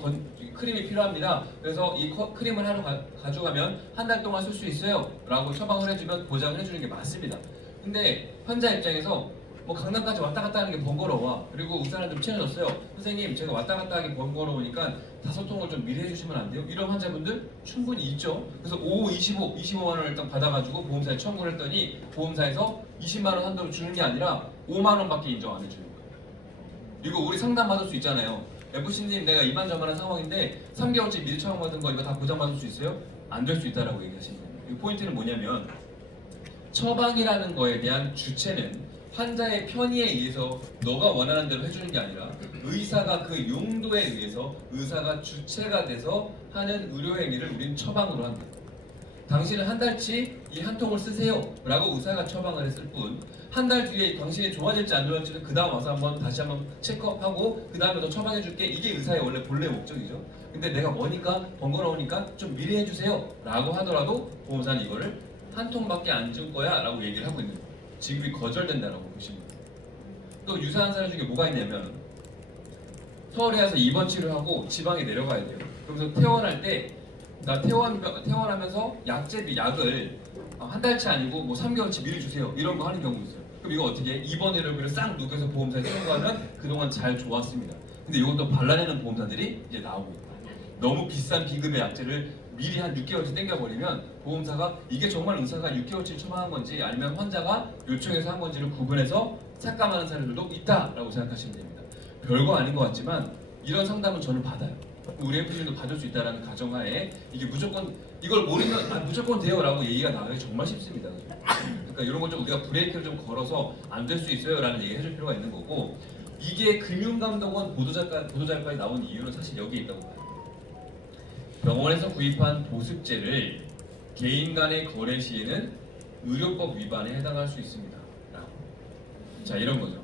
크림이 필요합니다. 그래서 이 크림을 하루 가져가면 한 달 동안 쓸 수 있어요 라고 처방을 해주면 보장을 해주는 게 맞습니다. 근데 환자 입장에서 강남까지 왔다 갔다 하는 게 번거로워. 그리고 의사는 좀 친해졌어요. 선생님, 제가 왔다 갔다 하기 번거로우니까 5통을 좀 미리 해주시면 안 돼요? 이런 환자분들 충분히 있죠. 그래서 25만 원을 일단 받아가지고 보험사에 청구를 했더니 보험사에서 20만 원 한도로 주는 게 아니라 5만 원밖에 인정 안 해주는 거예요. 그리고 우리 상담 받을 수 있잖아요. FC님, 내가 이만저만한 상황인데 3개월치 미리 처방받은 거 이거 다 보장받을 수 있어요? 안 될 수 있다라고 얘기하시는 거예요. 이 포인트는 뭐냐면 처방이라는 거에 대한 주체는 환자의 편의에 의해서 너가 원하는 대로 해주는 게 아니라 의사가 그 용도에 의해서 의사가 주체가 돼서 하는 의료행위를 우리는 처방으로 한다. 당신은 한 달치 이 한 통을 쓰세요 라고 의사가 처방을 했을 뿐 한 달 뒤에 당신이 좋아질지 안 좋아질지는 그 다음 와서 다시 한번 체크업하고 그 다음에 더 처방해 줄게. 이게 의사의 원래 본래 목적이죠. 근데 내가 뭐니까 번거로우니까 좀 미리 해주세요 라고 하더라도 보험사는 이거를 한 통밖에 안 줄 거야 라고 얘기를 하고 있는 거예요. 지급이 거절된다라고 보시면 돼요. 또 유사한 사례 중에 뭐가 있냐면 서울에 와서 입원 치료하고 지방에 내려가야 돼요. 그러면서 퇴원할 때 나 퇴원하면서 약을 한 달치 아니고 3개월치 미리 주세요. 이런 거 하는 경우 있어요. 그럼 이거 어떻게 해? 입원 의료비를 싹 누겨서 보험사에 청구하면 그동안 잘 좋았습니다. 근데 이것도 발라내는 보험사들이 이제 나오고 너무 비싼 비급의 약제를 미리 한 6개월치 땡겨버리면 보험사가 이게 정말 의사가 6개월치 처방한 건지 아니면 환자가 요청해서 한 건지를 구분해서 삭감하는 사례들도 있다라고 생각하시면 됩니다. 별거 아닌 것 같지만 이런 상담은 저는 받아요. 우리 FC도 받을 수 있다는 가정하에 이게 무조건 이걸 모르면 무조건 돼요라고 얘기가 나가기 정말 쉽습니다. 그러니까 이런 걸 좀 우리가 브레이크를 좀 걸어서 안 될 수 있어요라는 얘기를 해줄 필요가 있는 거고 이게 금융감독원 보도자료까지 나온 이유는 사실 여기에 있다고 봐요. 병원에서 구입한 보습제를 개인 간의 거래 시에는 의료법 위반에 해당할 수 있습니다. 라고. 자, 이런 거죠.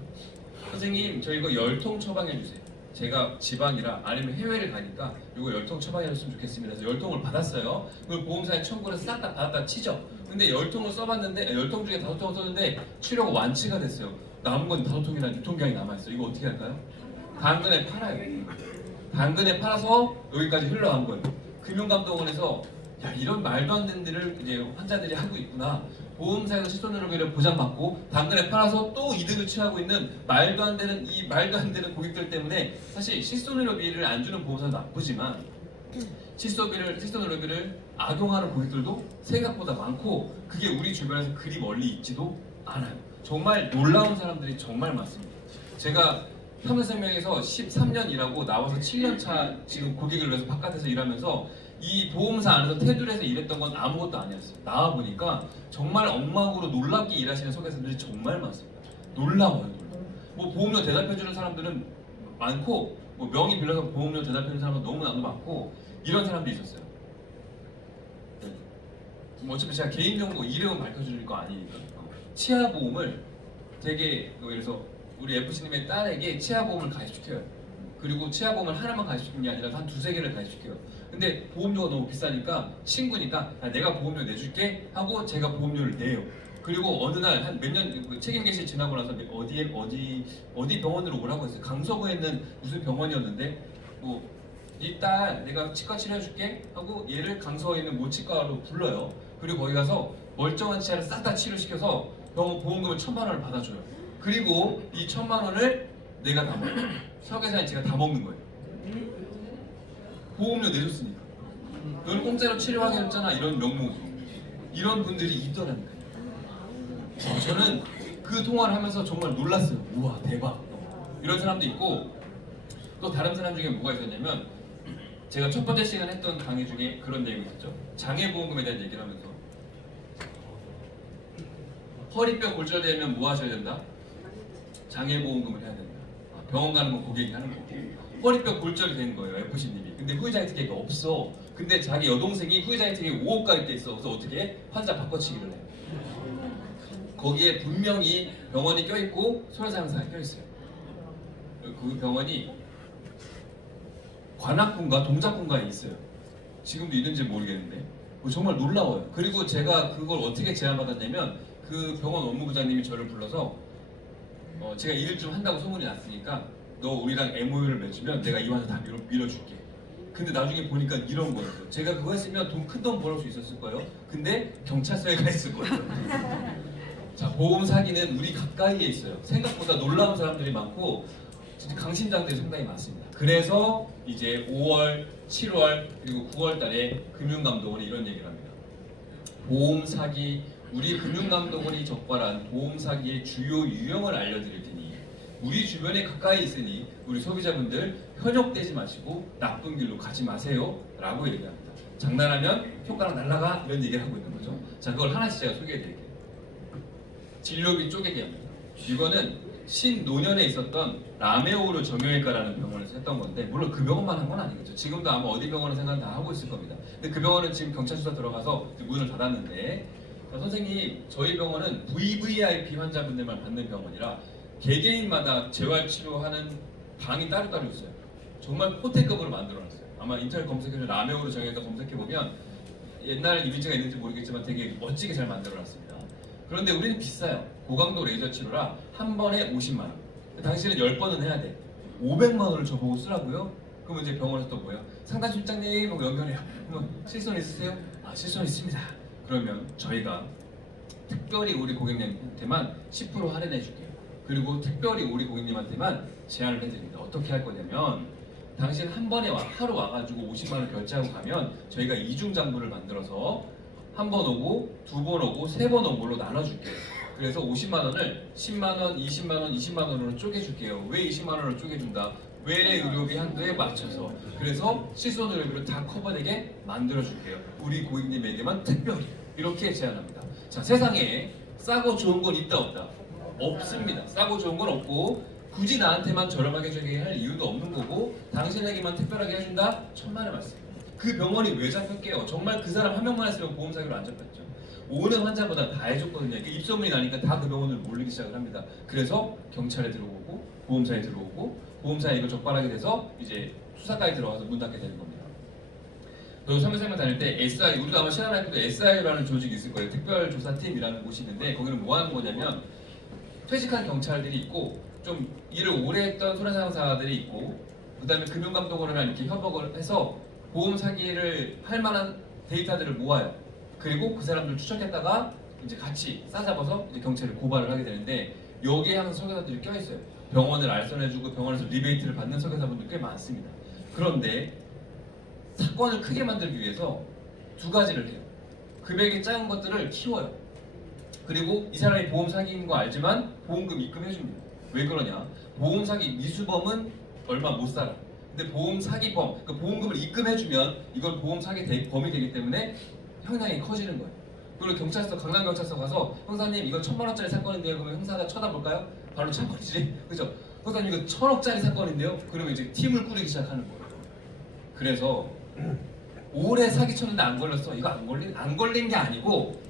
선생님, 저 이거 10통 처방해 주세요. 제가 지방이라 아니면 해외를 가니까 이거 10통 처방해 줬으면 좋겠습니다. 그래서 10통을 받았어요. 그걸 보험사에 청구를 싹 다 받았다 치죠. 근데 10통을 써봤는데 10통 중에 5통을 썼는데 치료가 완치가 됐어요. 남은 건 5통이나 6통량이 남아있어요. 이거 어떻게 할까요? 당근에 팔아요. 당근에 팔아서 여기까지 흘러간 거예요. 금융감독원에서 야, 이런 말도 안 되는 일을 이제 환자들이 하고 있구나. 보험사에서 실손의료비를 보장받고 당근에 팔아서 또 이득을 취하고 있는 말도 안 되는 고객들 때문에 사실 실손의료비를 안 주는 보험사는 나쁘지만 실손의료비를 악용하는 고객들도 생각보다 많고 그게 우리 주변에서 그리 멀리 있지도 않아요. 정말 놀라운 사람들이 정말 많습니다. 제가 삼성생명에서 13년 일하고 나와서 7년 차 지금 고객을 위해서 바깥에서 일하면서 이 보험사 안에서 테두리에서 일했던 건 아무것도 아니었어요. 나와 보니까 정말 엉망으로 놀랍게 일하시는 소개사들이 정말 많습니다. 놀라워요. 뭐 보험료 대답해주는 사람들은 많고, 뭐 명의 빌려서 보험료 대답해주는 사람은 너무나도 많고, 이런 사람도 있었어요. 네. 뭐 어차피 제가 개인정보 이름은 밝혀줄 거 아니니까. 치아보험을 되게, 그래서 우리 FC님의 딸에게 치아보험을 가입시켜요. 그리고 치아보험을 하나만 가입시키는 게 아니라 한 두세 개를 가입시켜요. 근데 보험료가 너무 비싸니까 친구니까 내가 보험료 내줄게 하고 제가 보험료를 내요. 그리고 어느 날 한 몇 년 책임 개시 지나고 나서 어디 병원으로 오라고 했어요. 강서구에 있는 무슨 병원이었는데 뭐 일단 내가 치과 치료해줄게 하고 얘를 강서에 있는 모치과로 불러요. 그리고 거기 가서 멀쩡한 치아를 싹 다 치료시켜서 병원 보험금을 1,000만 원을 받아줘요. 그리고 이 1,000만 원을 내가 다 먹어요. 설계사인 제가 다 먹는 거예요. 보험료 내줬으니까. 너는 공짜로 치료하게 했잖아. 이런 명목으로. 이런 분들이 있더라니까요. 저는 그 통화를 하면서 정말 놀랐어요. 우와 대박. 이런 사람도 있고, 또 다른 사람 중에 뭐가 있었냐면, 제가 첫 번째 시간 했던 강의 중에 그런 내용이 있었죠. 장애보험금에 대한 얘기를 하면서 허리뼈 골절되면 뭐 하셔야 된다? 장애보험금을 해야 된다. 병원 가는 건 고객이 하는 거고. 허리뼈 골절이 된 거예요, FC님이. 근데 후유장애 특약이 없어. 근데 자기 여동생이 후유장애 특약이 5억 가입돼 있어. 그래서 어떻게 해? 환자 바꿔치기를 해. 거기에 분명히 병원이 껴있고 손해상사가 껴있어요. 그 병원이 관악군가 동작군가에 있어요. 지금도 있는지 모르겠는데 정말 놀라워요. 그리고 제가 그걸 어떻게 제안받았냐면, 그 병원 업무부장님이 저를 불러서 제가 일을 좀 한다고 소문이 났으니까 너 우리랑 MOU를 맺으면 내가 이 환자 다 밀어줄게. 근데 나중에 보니까 이런 거였어요. 제가 그거 했으면 큰 돈 벌을 수 있었을 거예요. 근데 경찰서에 가 있을 거예요. 자, 보험 사기는 우리 가까이에 있어요. 생각보다 놀라운 사람들이 많고 진짜 강심장들이 상당히 많습니다. 그래서 이제 5월, 7월 그리고 9월 달에 금융감독원이 이런 얘기를 합니다. 보험 사기, 우리 금융감독원이 적발한 보험 사기의 주요 유형을 알려드릴 테니 우리 주변에 가까이 있으니 우리 소비자분들 현혹되지 마시고 나쁜 길로 가지 마세요 라고 얘기합니다. 장난하면 효과는 날라가, 이런 얘기를 하고 있는 거죠. 자, 그걸 하나씩 제가 소개해 드릴게요. 진료비 쪼개기 합니다. 이거는 신노년에 있었던 라메오르 정형외과라는 병원에서 했던 건데, 물론 그 병원만 한 건 아니겠죠. 지금도 아마 어디 병원을 생각 다 하고 있을 겁니다. 근데 그 병원은 지금 경찰 수사 들어가서 문을 닫았는데, 선생님 저희 병원은 VVIP 환자분들만 받는 병원이라 개개인마다 재활치료하는 방이 따로따로 있어요. 정말 호텔급으로 만들어놨어요. 아마 인터넷 검색해서 라메오르 정형외과 검색해보면 옛날 이미지가 있는지 모르겠지만 되게 멋지게 잘 만들어놨습니다. 그런데 우리는 비싸요. 고강도 레이저 치료라 한 번에 50만 원. 당신은 10번은 해야 돼. 500만 원을 저보고 쓰라고요? 그러면 이제 병원에서 또 뭐예요? 상담실장님 하고 연결해요. 그러면 실손 있으세요? 아, 실손 있습니다. 그러면 저희가 특별히 우리 고객님한테만 10% 할인해 줄게요. 그리고 특별히 우리 고객님한테만 제안을 해드립니다. 어떻게 할 거냐면, 당신 한 번에 하루 와가지고 50만 원 결제하고 가면 저희가 이중장부를 만들어서 한 번 오고, 두 번 오고, 세 번 온 걸로 나눠줄게요. 그래서 50만 원을 10만 원, 20만 원, 20만 원으로 쪼개줄게요. 왜 20만 원을 쪼개준다? 외래 의료비 한도에 맞춰서. 그래서 실손 의료비를 다 커버되게 만들어줄게요. 우리 고객님에게만 특별히. 이렇게 제안합니다. 자, 세상에 싸고 좋은 건 있다 없다? 없습니다. 싸고 좋은 건 없고, 굳이 나한테만 저렴하게 주게 할 이유도 없는 거고, 당신에게만 특별하게 해준다? 천만의 말씀. 그 병원이 왜 잡혔게요? 정말 그 사람 한 명만 했으면 보험 사기로 안 잡혔죠. 오는 환자보다 다 해줬거든요. 입소문이 나니까 다 그 병원을 몰리기 시작을 합니다. 그래서 경찰에 들어오고, 보험사에 들어오고, 보험사에 이걸 적발하게 돼서 이제 수사까지 들어가서 문 닫게 되는 겁니다. 저도 설명 다닐 때 SI, 우리도 아마 시나라이프도 SI라는 조직이 있을 거예요. 특별조사팀이라는 곳이 있는데, 거기는 뭐 하는 거냐면, 퇴직한 경찰들이 있고, 좀 일을 오래 했던 손해상사들이 있고, 그 다음에 금융감독원이랑 이렇게 협업을 해서 보험 사기를 할 만한 데이터들을 모아요. 그리고 그 사람들 추적했다가 이제 같이 싸잡아서 이제 경찰에 고발을 하게 되는데, 여기에 항상 설계사들이 껴있어요. 병원을 알선해주고 병원에서 리베이트를 받는 설계사분들 꽤 많습니다. 그런데 사건을 크게 만들기 위해서 두 가지를 해요. 금액이 작은 것들을 키워요. 그리고 이 사람이 보험 사기인 거 알지만 보험금 입금해줍니다. 왜 그러냐? 보험 사기 미수범은 얼마 못 살아. 근데 보험 사기범, 그 보험금을 입금해주면 이건 보험 사기 범이 되기 때문에 형량이 커지는 거예요. 그리고 경찰서, 강남경찰서 가서 형사님 이거 1,000만 원짜리 사건인데요. 그러면 형사가 쳐다볼까요? 바로 쳐버리지. 그죠? 형사님 이거 1,000억짜리 사건인데요. 그러면 이제 팀을 꾸리기 시작하는 거예요. 그래서 오래 사기쳤는데 안 걸렸어. 이거 안 걸린 게 아니고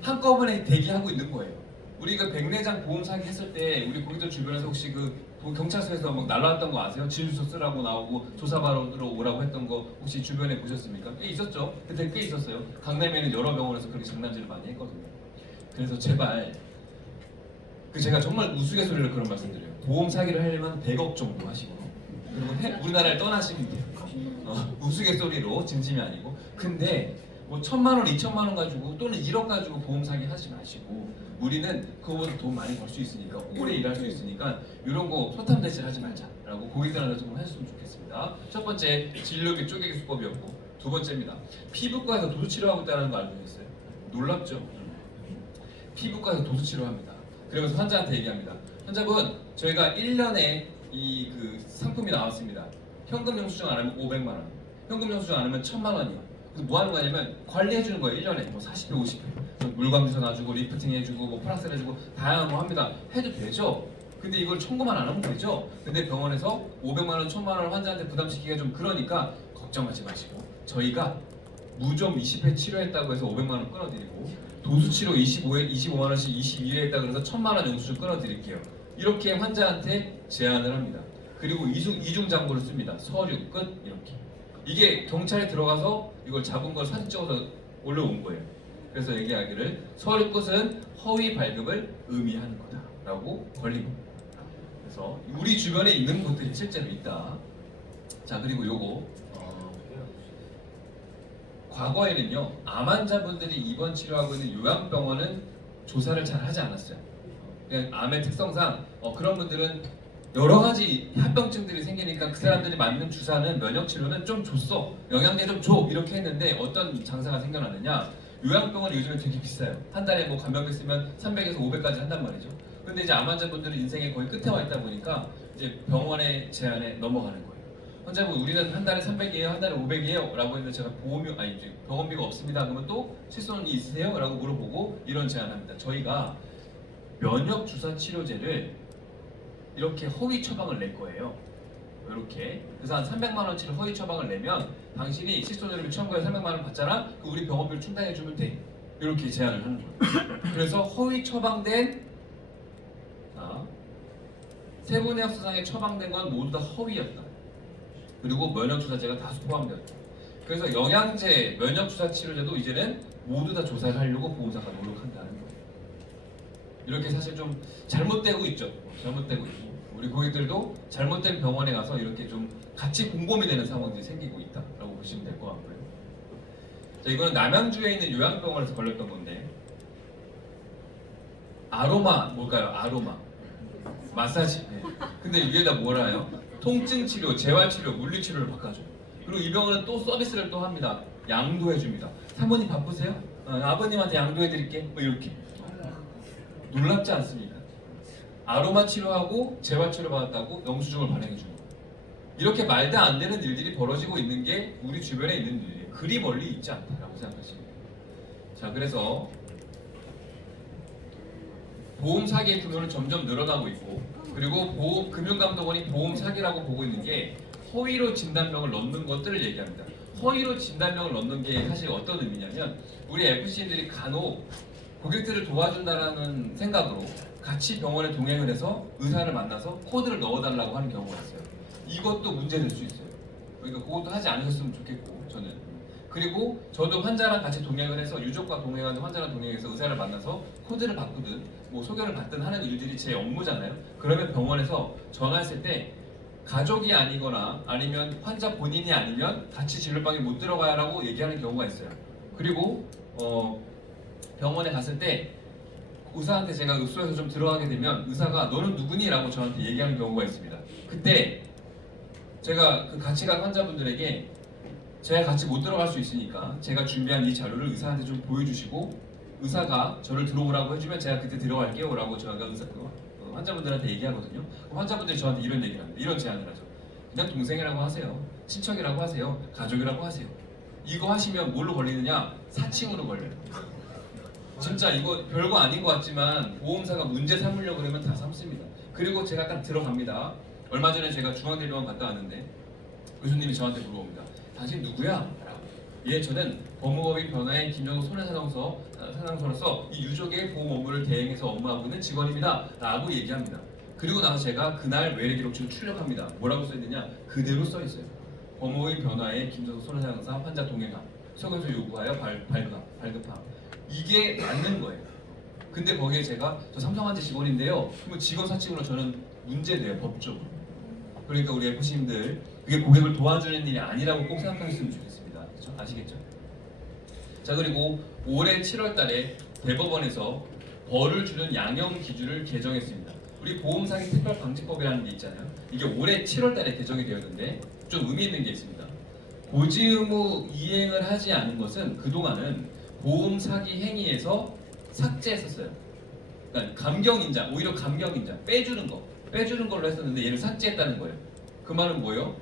한꺼번에 대기하고 있는 거예요. 우리가 백내장 보험 사기 했을 때 우리 고객들 주변에서 혹시 그 경찰서에서 막 날라왔던 거 아세요? 진술서 쓰라고 나오고 조사받으러 오라고 했던 거 혹시 주변에 보셨습니까? 꽤 있었죠. 그때 꽤 있었어요. 강남에는 여러 병원에서 그렇게 장난질을 많이 했거든요. 그래서 제발 제가 정말 우스갯소리로 그런 말씀드려요. 보험 사기를 하려면 100억 정도 하시고 그리고 우리나라를 떠나시면 돼요. 우스갯소리로 진심이 아니고. 근데 뭐 1,000만 원, 2,000만 원 가지고 또는 1억 가지고 보험 사기 하지 마시고 우리는 그거보다 돈 많이 벌 수 있으니까 오래 일할 수 있으니까 이런 거 소탐대질 하지 말자라고 고객들한테 좀 해줬으면 좋겠습니다. 첫 번째 진료비 쪼개기 수법이었고 두 번째입니다. 피부과에서 도수 치료하고 있다는 거 알고 계셨어요? 놀랍죠? 피부과에서 도수 치료합니다. 그러면서 환자한테 얘기합니다. 환자분 저희가 1년에 그 상품이 나왔습니다. 현금 영수증 안 하면 500만 원, 현금 영수증 안 하면 1,000만 원이요. 그래서 뭐 하는 거냐면 관리해주는 거예요. 1년에 뭐 40회, 50회 물광 주사 놔주고 리프팅 해주고 뭐 플라스 해주고 다양한 거 합니다. 해도 되죠. 근데 이걸 청구만 안 하면 되죠. 근데 병원에서 500만 원, 1,000만 원 환자한테 부담시키기가 좀 그러니까 걱정하지 마시고 저희가 무좀 20회 치료했다고 해서 500만 원 끊어드리고 도수 치료 25만 원씩 22회 했다 그래서 1,000만 원 영수증 끊어드릴게요. 이렇게 환자한테 제안을 합니다. 그리고 이중 장부를 씁니다. 서류 끝 이렇게. 이게 경찰에 들어가서 이걸 잡은 걸 사진 찍어서 올려온 거예요. 그래서 얘기하기를 서류 끝은 허위 발급을 의미하는 거다라고 걸린 겁니다. 그래서 우리 주변에 있는 것들이 실제로 있다. 자 그리고 요거 과거에는요 암 환자분들이 입원 치료하고 있는 요양병원은 조사를 잘 하지 않았어요. 그냥 암의 특성상 그런 분들은 여러 가지 합병증들이 생기니까 그 사람들이 맞는 주사는 면역 치료는 좀 줬어, 영양제 좀 줘 이렇게 했는데 어떤 장사가 생겨났느냐? 요양병원이 요즘에 되게 비싸요. 한 달에 뭐 간병비 쓰면 300에서 500까지 한단 말이죠. 근데 이제 암 환자분들은 인생의 거의 끝에 와 있다 보니까 이제 병원의 제한에 넘어가는 거예요. 환자분 우리는 한 달에 300이에요, 한 달에 500이에요 라고 했는데 제가 이제 병원비가 없습니다. 그러면 또 실손이 있으세요? 라고 물어보고 이런 제안합니다. 저희가 면역 주사 치료제를 이렇게 허위 처방을 낼 거예요. 이렇게. 그래서 한 300만 원치를 허위 처방을 내면 당신이 실손의료비 청구해 300만 원 받잖아. 그 우리 병원비를 충당해 주면 돼. 이렇게 제안을 하는 거예요. 그래서 허위 처방된 세분의 합수상에 처방된 건 모두 다 허위였다. 그리고 면역주사제가 다수 포함되었다. 그래서 영양제, 면역주사 치료제도 이제는 모두 다 조사를 하려고 보험사가 노력한다는 거예요. 이렇게 사실 좀 잘못되고 있죠. 잘못되고 있고 우리 고객들도 잘못된 병원에 가서 이렇게 좀 같이 공범이 되는 상황들이 생기고 있다라고 보시면 될 것 같고요. 자, 이거는 남양주에 있는 요양병원에서 걸렸던 건데 아로마 뭘까요? 아로마 마사지. 네. 근데 위에다 뭐라 해요? 통증 치료, 재활 치료, 물리 치료를 바꿔줘요. 그리고 이 병원은 또 서비스를 또 합니다. 양도해 줍니다. 사모님 바쁘세요? 아버님한테 양도해 드릴게. 뭐 이렇게. 놀랍지 않습니까? 아로마 치료하고 재활 치료 받았다고 영수증을 발행해 주는 거예요. 이렇게 말도 안 되는 일들이 벌어지고 있는 게 우리 주변에 있는 일이에요. 그리 멀리 있지 않다라고 생각하시면 돼요. 자, 그래서 보험 사기의 규모는 점점 늘어나고 있고, 그리고 금융감독원이 보험 사기라고 보고 있는 게 허위로 진단명을 넣는 것들을 얘기합니다. 허위로 진단명을 넣는 게 사실 어떤 의미냐면 우리 FC인들이 간혹 고객들을 도와준다라는 생각으로 같이 병원에 동행을 해서 의사를 만나서 코드를 넣어달라고 하는 경우가 있어요. 이것도 문제될 수 있어요. 그러니까 그것도 하지 않으셨으면 좋겠고 저는. 그리고 저도 환자랑 같이 동행을 해서 유족과 동행하는 환자랑 동행해서 의사를 만나서 코드를 바꾸든 뭐 소견을 받든 하는 일들이 제 업무잖아요. 그러면 병원에서 전화했을 때 가족이 아니거나 아니면 환자 본인이 아니면 같이 진료방에 못 들어가라고 얘기하는 경우가 있어요. 그리고 병원에 갔을 때 의사한테 제가 읍소해서 좀 들어가게 되면 의사가 너는 누구니? 라고 저한테 얘기하는 경우가 있습니다. 그때 제가 그 같이 간 환자분들에게 제가 같이 못 들어갈 수 있으니까 제가 준비한 이 자료를 의사한테 좀 보여주시고 의사가 저를 들어오라고 해주면 제가 그때 들어갈게요 라고 제가 환자분들한테 얘기하거든요. 환자분들이 저한테 이런 얘기를 합니다. 이런 제안을 하죠. 그냥 동생이라고 하세요. 친척이라고 하세요. 가족이라고 하세요. 이거 하시면 뭘로 걸리느냐? 사칭으로 걸려요. 진짜 이거 별거 아닌 것 같지만 보험사가 문제 삼으려고 그러면 다 삼습니다. 그리고 제가 딱 들어갑니다. 얼마 전에 제가 중앙대병원 갔다 왔는데 교수님이 저한테 물어봅니다. 당신 누구야? 라고. 예, 저는 법무법인 변화의 김정도 손해사상소로서 이 유족의 보험 업무를 대행해서 업무하고 있는 직원입니다. 라고 얘기합니다. 그리고 나서 제가 그날 외래기록書출력합니다. 뭐라고 써있느냐? 그대로 써있어요. 법무법인 변화의 김정도 손해사상사 환자 동행함, 소견서 요구하여 발급함. 이게 맞는 거예요. 근데 거기에 제가 저 삼성환자 직원인데요. 그러면 직원 사칭으로 저는 문제돼요, 법적으로. 그러니까 우리 FC님들 그게 고객을 도와주는 일이 아니라고 꼭 생각하셨으면 좋겠습니다. 그렇죠? 아시겠죠? 자, 그리고 올해 7월 달에 대법원에서 벌을 주는 양형 기준을 개정했습니다. 우리 보험사기 특별방지법이라는 게 있잖아요. 이게 올해 7월 달에 개정이 되었는데 좀 의미 있는 게 있습니다. 고지 의무 이행을 하지 않은 것은 그동안은 보험 사기 행위에서 삭제했었어요. 그러니까 감경인자, 오히려 감경인자, 빼주는 걸로 했었는데 얘를 삭제했다는 거예요. 그 말은 뭐예요?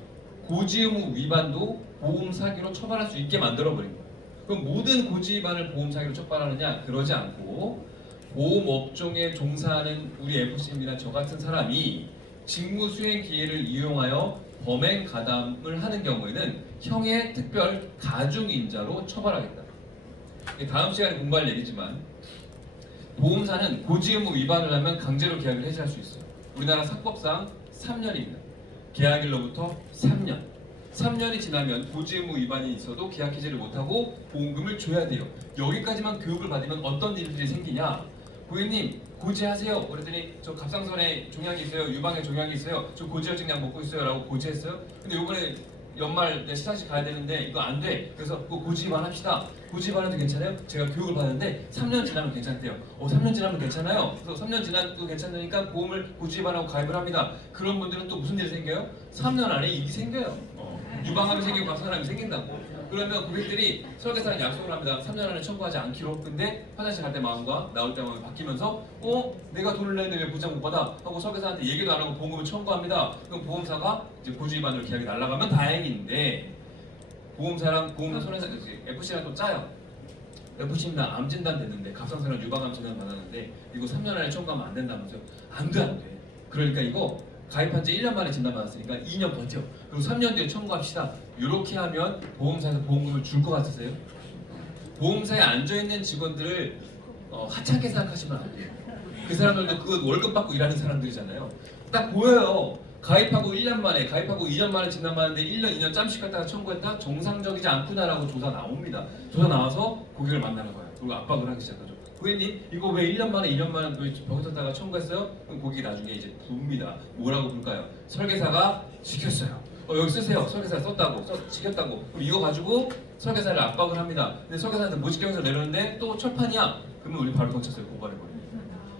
고지 의무 위반도 보험 사기로 처벌할 수 있게 만들어버린 거예요. 그럼 모든 고지 위반을 보험 사기로 처벌하느냐? 그러지 않고 보험 업종에 종사하는 우리 FC님이나 저 같은 사람이 직무 수행 기회를 이용하여 범행 가담을 하는 경우에는 형의 특별 가중인자로 처벌하겠다. 다음 시간에 공부할 얘기지만 보험사는 고지 의무 위반을 하면 강제로 계약을 해지할 수 있어요. 우리나라 사법상 3년입니다. 계약일로부터 3년. 3년이 지나면 고지 의무 위반이 있어도 계약 해지를 못하고 보험금을 줘야 돼요. 여기까지만 교육을 받으면 어떤 일들이 생기냐? 고객님 고지하세요. 그랬더니 저 갑상선에 종양이 있어요. 유방에 종양이 있어요. 저 고지혈증 약 먹고 있어요. 라고 고지했어요. 근데 요번에 연말 내 시상식 가야 되는데 이거 안 돼. 그래서 그거 고지 위반합시다. 고지 위반해도 괜찮아요? 제가 교육을 받았는데 3년 지나면 괜찮대요. 3년 지나면 괜찮아요. 그래서 3년 지나도 괜찮으니까 보험을 고지 위반하고 가입을 합니다. 그런 분들은 또 무슨 일이 생겨요? 3년 안에 일이 생겨요. 유방암이 생기고 갑상선암이 생긴다고. 그러면 고객들이 설계사랑 약속을 합니다. 3년 안에 청구하지 않기로. 근데 화장실 갈 때 마음과 나올 때 마음이 바뀌면서 내가 돈을 내는데 왜 보장 못 받아? 하고 설계사한테 얘기도 안 하고 보험금을 청구합니다. 그럼 보험사가 이제 고지 위반으로 계약이 날아가면 다행인데 보험사랑 손해사 FC랑 또 짜요. FC는 암 진단 됐는데 갑상선암 유방암 진단 받았는데 이거 3년 안에 청구하면 안 된다면서요? 안 돼. 그러니까 이거 가입한 지 1년 만에 진단받았으니까 2년 버텨. 그리고 3년 뒤에 청구합시다. 이렇게 하면 보험사에서 보험금을 줄 것 같으세요? 보험사에 앉아있는 직원들을 하찮게 생각하시면 안 돼요. 그 사람들도 그 월급 받고 일하는 사람들이잖아요. 딱 보여요. 가입하고 1년 만에, 가입하고 2년 만에 진단받았는데 1년, 2년 짬씩 갔다가 청구했다? 정상적이지 않구나라고 조사 나옵니다. 조사 나와서 고객을 만나는 거예요. 그리고 압박을 하기 시작하죠. 고객님 이거 왜 1년 만에 2년 만에 병원 쳤다가 청구했어요? 그럼 고객이 나중에 이제 부릅니다. 뭐라고 부를까요? 설계사가 지켰어요. 여기 쓰세요. 설계사가 썼다고, 지켰다고. 그럼 이거 가지고 설계사를 압박을 합니다. 근데 설계사한테 못 지켜서 내려는데 또 철판이야. 그러면 우리 바로 경찰서에 고발해버려요.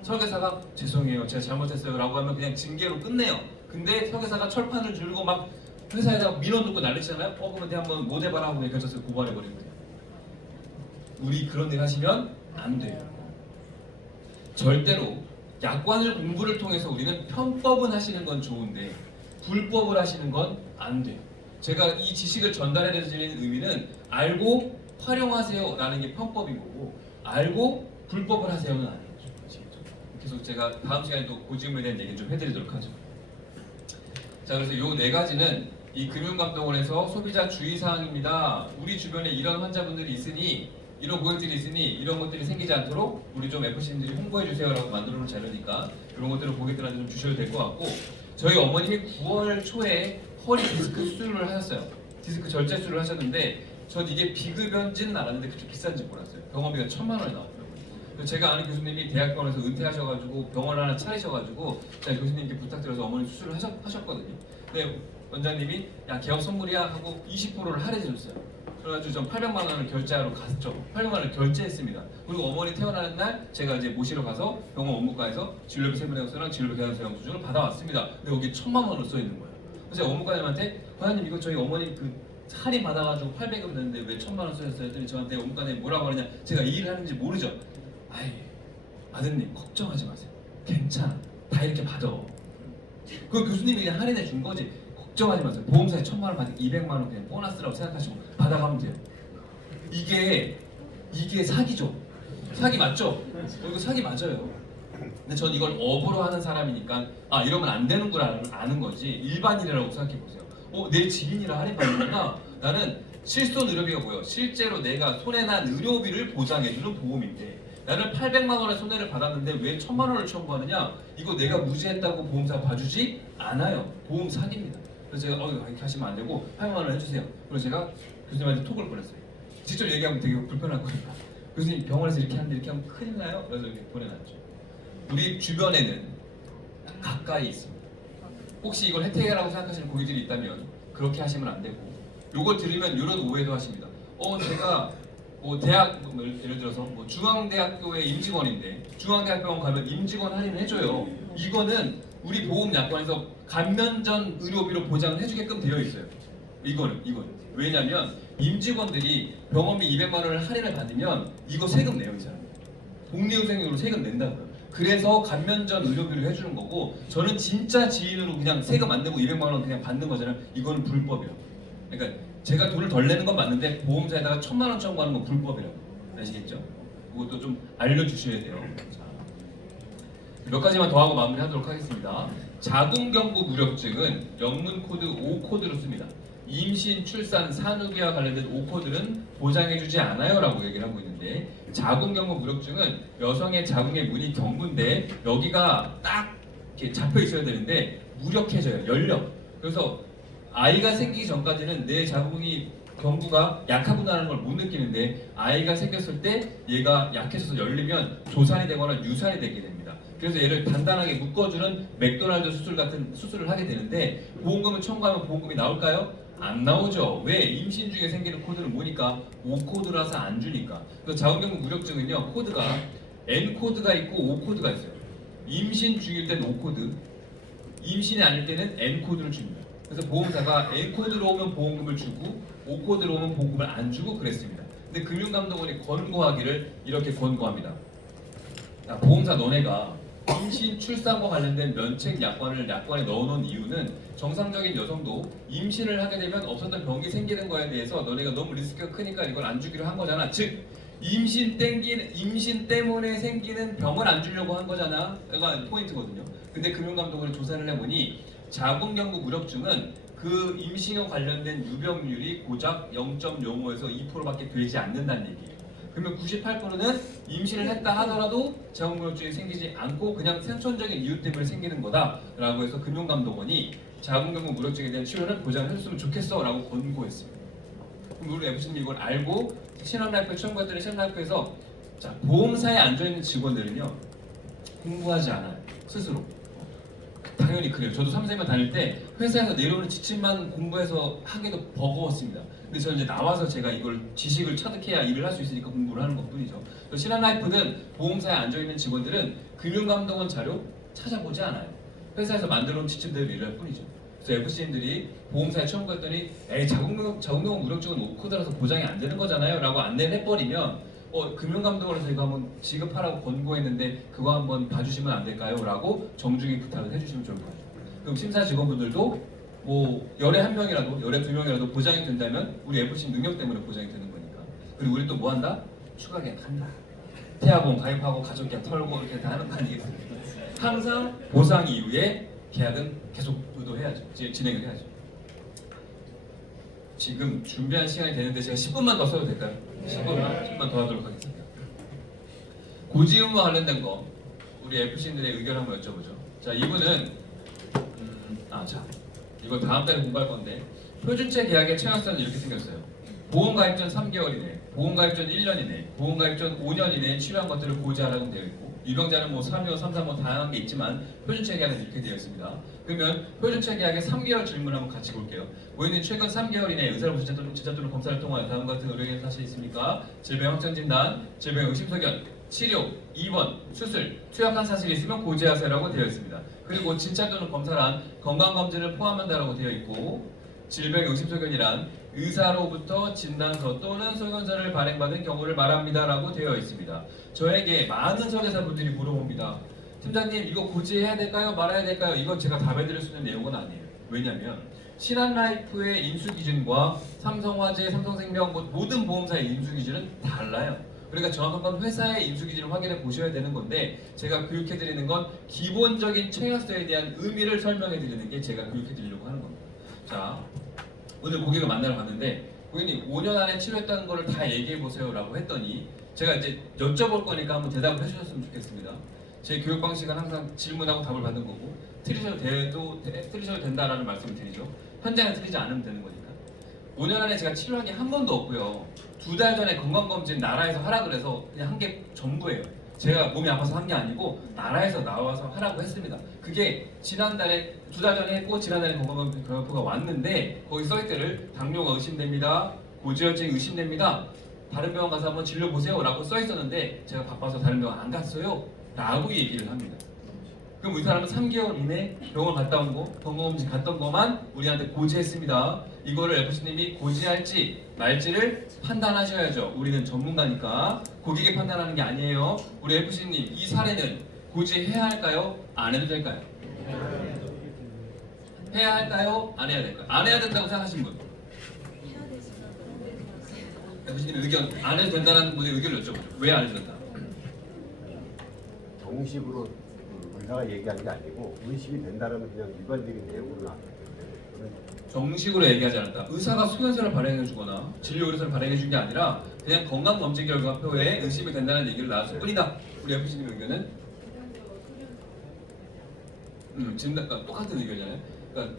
설계사가 죄송해요, 제가 잘못했어요 라고 하면 그냥 징계로 끝내요. 근데 설계사가 철판을 들고 막 회사에다가 민원 넣고 난리치잖아요. 그러면 내 한번 못 해봐라 하고 경찰서에 고발해버리면 돼요. 우리 그런 일 하시면 안 돼요. 절대로 약관을 공부를 통해서 우리는 편법은 하시는 건 좋은데 불법을 하시는 건 안 돼요. 제가 이 지식을 전달해 드리는 의미는 알고 활용하세요 라는 게 편법인 거고 알고 불법을 하세요는 아니에요. 그래서 제가 다음 시간에 또 고지의무에 대한 얘기 좀 해드리도록 하죠. 자, 그래서 요 네 가지는 이 금융감독원에서 소비자 주의사항입니다. 우리 주변에 이런 환자분들이 있으니 이런 고객들이 있으니 이런 것들이 생기지 않도록 우리 좀 FC님들이 홍보해 주세요라고 만들어 놓은 자료니까 이런 것들을 고객들한테 좀 주셔도 될 것 같고 저희 어머님이 9월 초에 허리 디스크 수술을 하셨어요. 디스크 절제 수술을 하셨는데 전 이게 비급여인지는 알았는데 그렇게 비싼지 몰랐어요. 병원비가 1,000만 원이 나오더라고요. 제가 아는 교수님이 대학병원에서 은퇴하셔가지고 병원 하나 차리셔가지고 제가 교수님께 부탁드려서 어머니 수술을 하셨거든요. 근데 원장님이 야 개업 선물이야 하고 20%를 할인해줬어요. 그래가지고 전 800만 원을 결제하러 갔죠. 800만 원을 결제했습니다. 그리고 어머니 태어나는 날 제가 이제 모시러 가서 병원 원무과에서 진료비 세분의수랑 진료비 계산서용 수준을 받아왔습니다. 근데 여기 1,000만 원으로 써 있는 거예요. 그래서 제가 원무과님한테 과장님 이거 저희 어머니 그 할인 받아가지고 800을 냈는데 왜 1,000만 원 써있어요? 했더니 저한테 원무과님이 뭐라고 하느냐 제가 이 일을 하는지 모르죠. 아이 아드님 걱정하지 마세요. 괜찮아. 다 이렇게 받아. 그 교수님이 그냥 할인해 준 거지. 걱정하지 마세요. 보험사에 1,000만 원 받으면 200만 원 그냥 보너스라고 생각하시고 받아가면 돼요. 이게 사기죠. 사기 맞죠? 이거 사기 맞아요. 근데 전 이걸 업으로 하는 사람이니까 이러면 안 되는구나 아는 거지. 일반인이라고 생각해 보세요. 내 지인이라 할인 받는구나. 나는 실손 의료비가 뭐예요? 실제로 내가 손해난 의료비를 보장해주는 보험인데 나는 800만 원의 손해를 받았는데 왜 1,000만 원을 청구하느냐? 이거 내가 무죄했다고 보험사가 봐주지 않아요. 보험 사기입니다. 그래서 제가 이렇게 하시면 안 되고 800만 원 해주세요. 그래서 제가 교수님한테 톡을 보냈어요. 직접 얘기하면 되게 불편할 거니까. 교수님 병원에서 이렇게 하면 큰일 나요. 그래서 이렇게 보내놨죠. 우리 주변에는 가까이 있습니다. 혹시 이걸 혜택이라고 생각하시는 고객들이 있다면 그렇게 하시면 안 되고, 요걸 들으면 이런 오해도 하십니다. 제가 대학 예를 들어서 중앙대학교의 임직원인데 중앙대학병원 가면 임직원 할인을 해줘요. 이거는 우리 보험약관에서 감면 전 의료비로 보장을 해주게끔 되어 있어요. 이거는 왜냐면 임직원들이 병원비 200만 원을 할인을 받으면 이거 세금 내요. 이 사람 복리후생으로 세금 낸다고요. 그래서 감면 전 의료비를 해주는 거고, 저는 진짜 지인으로 그냥 세금 안 내고 200만 원 그냥 받는 거잖아요. 이거는 불법이라고. 그러니까 제가 돈을 덜 내는 건 맞는데 보험사에다가 1,000만 원 청구하는 건 불법이라고. 아시겠죠? 그것도 좀 알려주셔야 돼요. 자, 몇 가지만 더 하고 마무리하도록 하겠습니다. 자궁경부 무력증은 영문 코드 5코드로 씁니다. 임신, 출산, 산후기와 관련된 5코드는 보장해주지 않아요라고 얘기를 하고 있는데, 자궁경부 무력증은 여성의 자궁의 문이 경부인데 여기가 딱 이렇게 잡혀 있어야 되는데 무력해져요. 열려. 그래서 아이가 생기기 전까지는 내 자궁이 경부가 약하구나라는 걸 못 느끼는데 아이가 생겼을 때 얘가 약해져서 열리면 조산이 되거나 유산이 되게 됩니다. 그래서 얘를 단단하게 묶어주는 맥도날드 수술 같은 수술을 하게 되는데, 보험금을 청구하면 보험금이 나올까요? 안 나오죠. 왜? 임신 중에 생기는 코드는 뭐니까? 5코드라서 안 주니까. 그래서 자궁경부 무력증은요, 코드가 N코드가 있고 5코드가 있어요. 임신 중일 때는 5코드, 임신이 아닐 때는 N코드를 줍니다. 그래서 보험사가 N코드로 오면 보험금을 주고 5코드로 오면 보험금을 안 주고 그랬습니다. 근데 금융감독원이 권고하기를 이렇게 권고합니다. 자, 보험사 너네가 임신, 출산과 관련된 면책 약관에 넣어놓은 이유는 정상적인 여성도 임신을 하게 되면 없었던 병이 생기는 거에 대해서 너네가 너무 리스크가 크니까 이걸 안 주기로 한 거잖아. 즉 임신 때문에 생기는 병을 안 주려고 한 거잖아. 이거 포인트거든요. 근데 금융감독원이 조사를 해보니 자궁경부 무력증은 그 임신과 관련된 유병률이 고작 0.05에서 2%밖에 되지 않는다는 얘기예요. 그러면 98%는 임신을 했다 하더라도 자궁무력증이 생기지 않고 그냥 생존적인 이유 때문에 생기는 거다라고 해서 금융감독원이 자궁경부 무력증에 대한 치료를 보장해줬으면 좋겠어라고 권고했습니다. 그럼 우리 FC님 이걸 알고 신한라이프 청구했더니 신한라이프에서 보험사에 앉아있는 직원들은요 공부하지 않아요. 스스로. 당연히 그래요. 저도 3, 4년 다닐 때 회사에서 내려오는 지침만 공부해서 하기도 버거웠습니다. 근데 저는 이제 나와서 제가 이걸 지식을 터득해야 일을 할 수 있으니까 공부를 하는 것뿐이죠. 신한라이프든 보험사에 앉아있는 직원들은 금융감독원 자료 찾아보지 않아요. 회사에서 만들어놓은 지침대로 일을 할 뿐이죠. 그래서 FC님들이 보험사에 청구했더니 자궁경부 무력증은 5코드라서 보장이 안 되는 거잖아요 라고 안내를 해버리면 금융감독원에서 이거 한번 지급하라고 권고했는데 그거 한번 봐주시면 안 될까요? 라고 정중히 부탁을 해주시면 좋을 것 같아요. 그럼 심사 직원분들도 열에 한 명이라도 열에 두 명이라도 보장이 된다면 우리 FC 능력 때문에 보장이 되는 거니까. 그리고 우리 또 뭐 한다? 추가 계약한다. 태아보험 가입하고 가족계약 털고 이렇게 다 하는 거 아니겠습니까? 항상 보상 이후에 계약은 계속 의도해야죠. 진행을 해야죠. 지금 준비한 시간이 되는데 제가 10분만 더 써도 될까요? 10분만 더 하도록 하겠습니다. 고지의무와 관련된 거 우리 FC인들의 의견 한번 여쭤보죠. 자, 이분은 이거 다음 달에 공부할 건데, 표준체 계약의 최연수는 이렇게 생겼어요. 보험가입 전 3개월 이내, 보험가입 전 1년 이내, 보험가입 전 5년 이내에 치료한 것들을 고지하라고 되어 있고, 유병자는 3호, 3, 3, 다양한 게 있지만 표준체 계약은 이렇게 되어 있습니다. 그러면 표준체 계약의 3개월 질문 한번 같이 볼게요. 고객님 최근 3개월 이내에 의사로부 진찰 또는 검사를 통하여 다음 같은 의료기관 사실 있습니까? 질병 확정 진단, 질병 의심 소견, 치료, 입원, 수술, 투약한 사실이 있으면 고지하세요라고 되어 있습니다. 그리고 진찰 또는 검사란 건강검진을 포함한다라고 되어 있고, 질병 의심 소견이란 의사로부터 진단서 또는 소견서를 발행받은 경우를 말합니다라고 되어 있습니다. 저에게 많은 설계사분들이 물어봅니다. 팀장님 이거 고지해야 될까요? 말아야 될까요? 이건 제가 답해드릴 수 있는 내용은 아니에요. 왜냐하면 신한라이프의 인수 기준과 삼성화재, 삼성생명 모든 보험사의 인수 기준은 달라요. 그러니까 정확한 건 회사의 인수 기준을 확인해 보셔야 되는 건데 제가 교육해 드리는 건 기본적인 청약서에 대한 의미를 설명해 드리는 게 제가 교육해 드리려고 하는 겁니다. 자, 오늘 고객을 만나러 갔는데 고객님 5년 안에 치료했다는 거를 다 얘기해 보세요라고 했더니 제가 이제 여쭤볼 거니까 한번 대답을 해주셨으면 좋겠습니다. 제 교육 방식은 항상 질문하고 답을 받는 거고 틀리셔도 된다라는 말씀을 드리죠. 현장에 틀리지 않으면 되는 거니까. 5년 안에 제가 치료한 게 한 번도 없고요. 2달 전에 건강검진 나라에서 하라 그래서 그냥 한 게 전부예요. 제가 몸이 아파서 한 게 아니고 나라에서 나와서 하라고 했습니다. 그게 지난달에 2달 전에 했고 지난달에 건강검진 결과표가 왔는데 거기 써있기를 당뇨가 의심됩니다. 고지혈증이 의심됩니다. 다른 병원 가서 한번 진료 보세요 라고 써있었는데 제가 바빠서 다른 병원 안 갔어요 라고 얘기를 합니다. 그럼 이 사람은 3개월 이내 병원 갔다 온 거, 건강검진 갔던 것만 우리한테 고지했습니다. 이거를 FC님이 고지할지 말지를 판단하셔야죠. 우리는 전문가니까 고객이 판단하는 게 아니에요. 우리 FC님 이 사례는 고지해야 할까요? 안 해도 될까요? 해야 할까요? 안 해야 될까요? 안 해야 된다고 생각하시는 분? FC님 의견 안 해도 된다는 분의 의견을 여쭤보죠. 왜 안 해도 된다? 정식으로 의사가 얘기한 게 아니고 의심이 된다는 그냥 일반적인 내용으로 나왔기 때문에 정식으로 얘기하지 않았다. 의사가 소견서를 발행해 주거나 진료 의뢰서를 발행해 준 게 아니라 그냥 건강검진 결과표에 의심이 된다는 얘기를 나왔을 뿐이다. 우리 FC님 의견은 지금 똑같은 의견이잖아요. 그러니까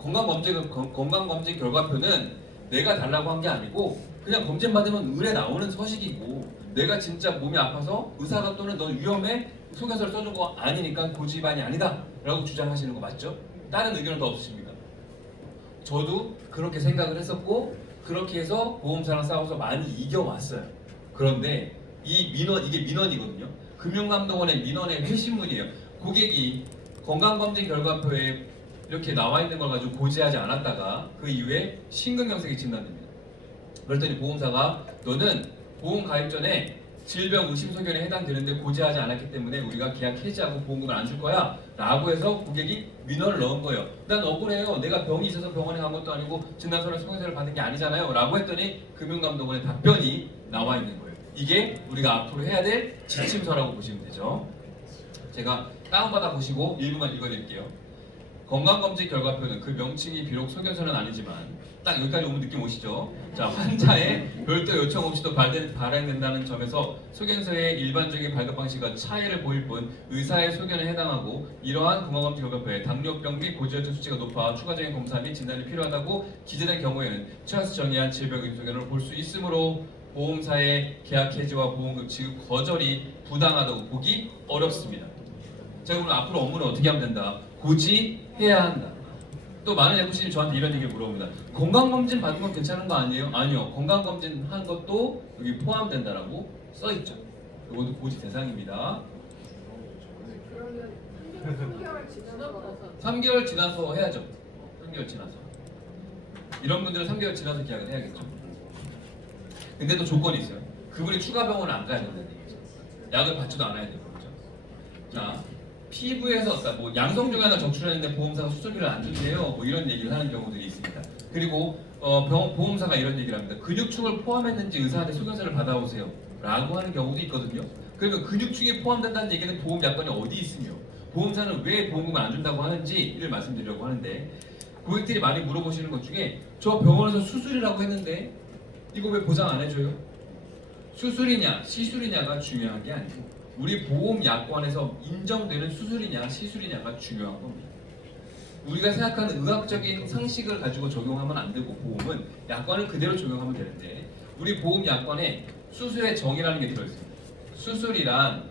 건강검진 결과표는 내가 달라고 한 게 아니고 그냥 검진 받으면 의뢰 나오는 서식이고 내가 진짜 몸이 아파서 의사가 또는 너 위험해 소견서를 써준 거 아니니까 고지 위반이 아니다 라고 주장하시는 거 맞죠? 다른 의견은 더 없으십니까? 저도 그렇게 생각을 했었고 그렇게 해서 보험사랑 싸워서 많이 이겨왔어요. 그런데 이게 민원이거든요. 금융감독원의 민원의 회신문이에요. 고객이 건강검진 결과표에 이렇게 나와 있는 걸 가지고 고지하지 않았다가 그 이후에 심근경색이 진단됩니다. 그랬더니 보험사가 너는 보험 가입 전에 질병 의심 소견에 해당되는데 고지하지 않았기 때문에 우리가 계약 해지하고 보험금을 안 줄 거야 라고 해서 고객이 민원을 넣은 거예요. 난 억울해요. 내가 병이 있어서 병원에 간 것도 아니고 진단서를 소견서를 받은 게 아니잖아요 라고 했더니 금융감독원의 답변이 나와 있는 거예요. 이게 우리가 앞으로 해야 될 지침서라고 보시면 되죠. 제가 다운받아 보시고 일부만 읽어드릴게요. 건강검진 결과표는 그 명칭이 비록 소견서는 아니지만 딱 여기까지 오면 느낌 오시죠? 자, 환자의 별도 요청 없이도 발행된다는 점에서 소견서의 일반적인 발급 방식과 차이를 보일 뿐 의사의 소견에 해당하고 이러한 건강검진 결과표에 당뇨병 및 고지혈증 수치가 높아 추가적인 검사 및 진단이 필요하다고 기재된 경우에는 처에서 정의한 질병 의심 소견을 볼 수 있으므로 보험사의 계약 해지와 보험금 지급 거절이 부당하다고 보기 어렵습니다. 제가 오늘 앞으로 업무는 어떻게 하면 된다? 고지해야 한다. 또 많은 FC님 저한테 이런 얘기를 물어봅니다. 건강검진 받은 건 괜찮은 거 아니에요? 아니요. 건강검진 한 것도 여기 포함된다라고 써있죠. 이것도 고지 대상입니다. 그러면 3개월 지나서 3개월 지나서 해야죠. 3개월 지나서. 이런 분들은 3개월 지나서 계약을 해야겠죠. 근데 또 조건이 있어요. 그분이 추가 병원을 안 가야 된다는 얘기죠. 약을 받지도 않아야 되고 그렇죠. 자, 피부에서 뭐 양성종양을 적출했는데 보험사가 수술비를 안 준대요. 뭐 이런 얘기를 하는 경우들이 있습니다. 그리고 보험사가 이런 얘기를 합니다. 근육충을 포함했는지 의사한테 소견서를 받아오세요. 라고 하는 경우도 있거든요. 그러면 근육충이 포함된다는 얘기는 보험 약관이 어디 있으며 보험사는 왜 보험금을 안 준다고 하는지를 말씀드리려고 하는데 고객들이 많이 물어보시는 것 중에 저 병원에서 수술이라고 했는데 이거 왜 보장 안 해줘요? 수술이냐 시술이냐가 중요한 게 아니고 우리 보험 약관에서 인정되는 수술이냐 시술이냐가 중요한 겁니다. 우리가 생각하는 의학적인 상식을 가지고 적용하면 안 되고 보험은 약관을 그대로 적용하면 되는데 우리 보험 약관에 수술의 정의라는 게 들어있습니다. 수술이란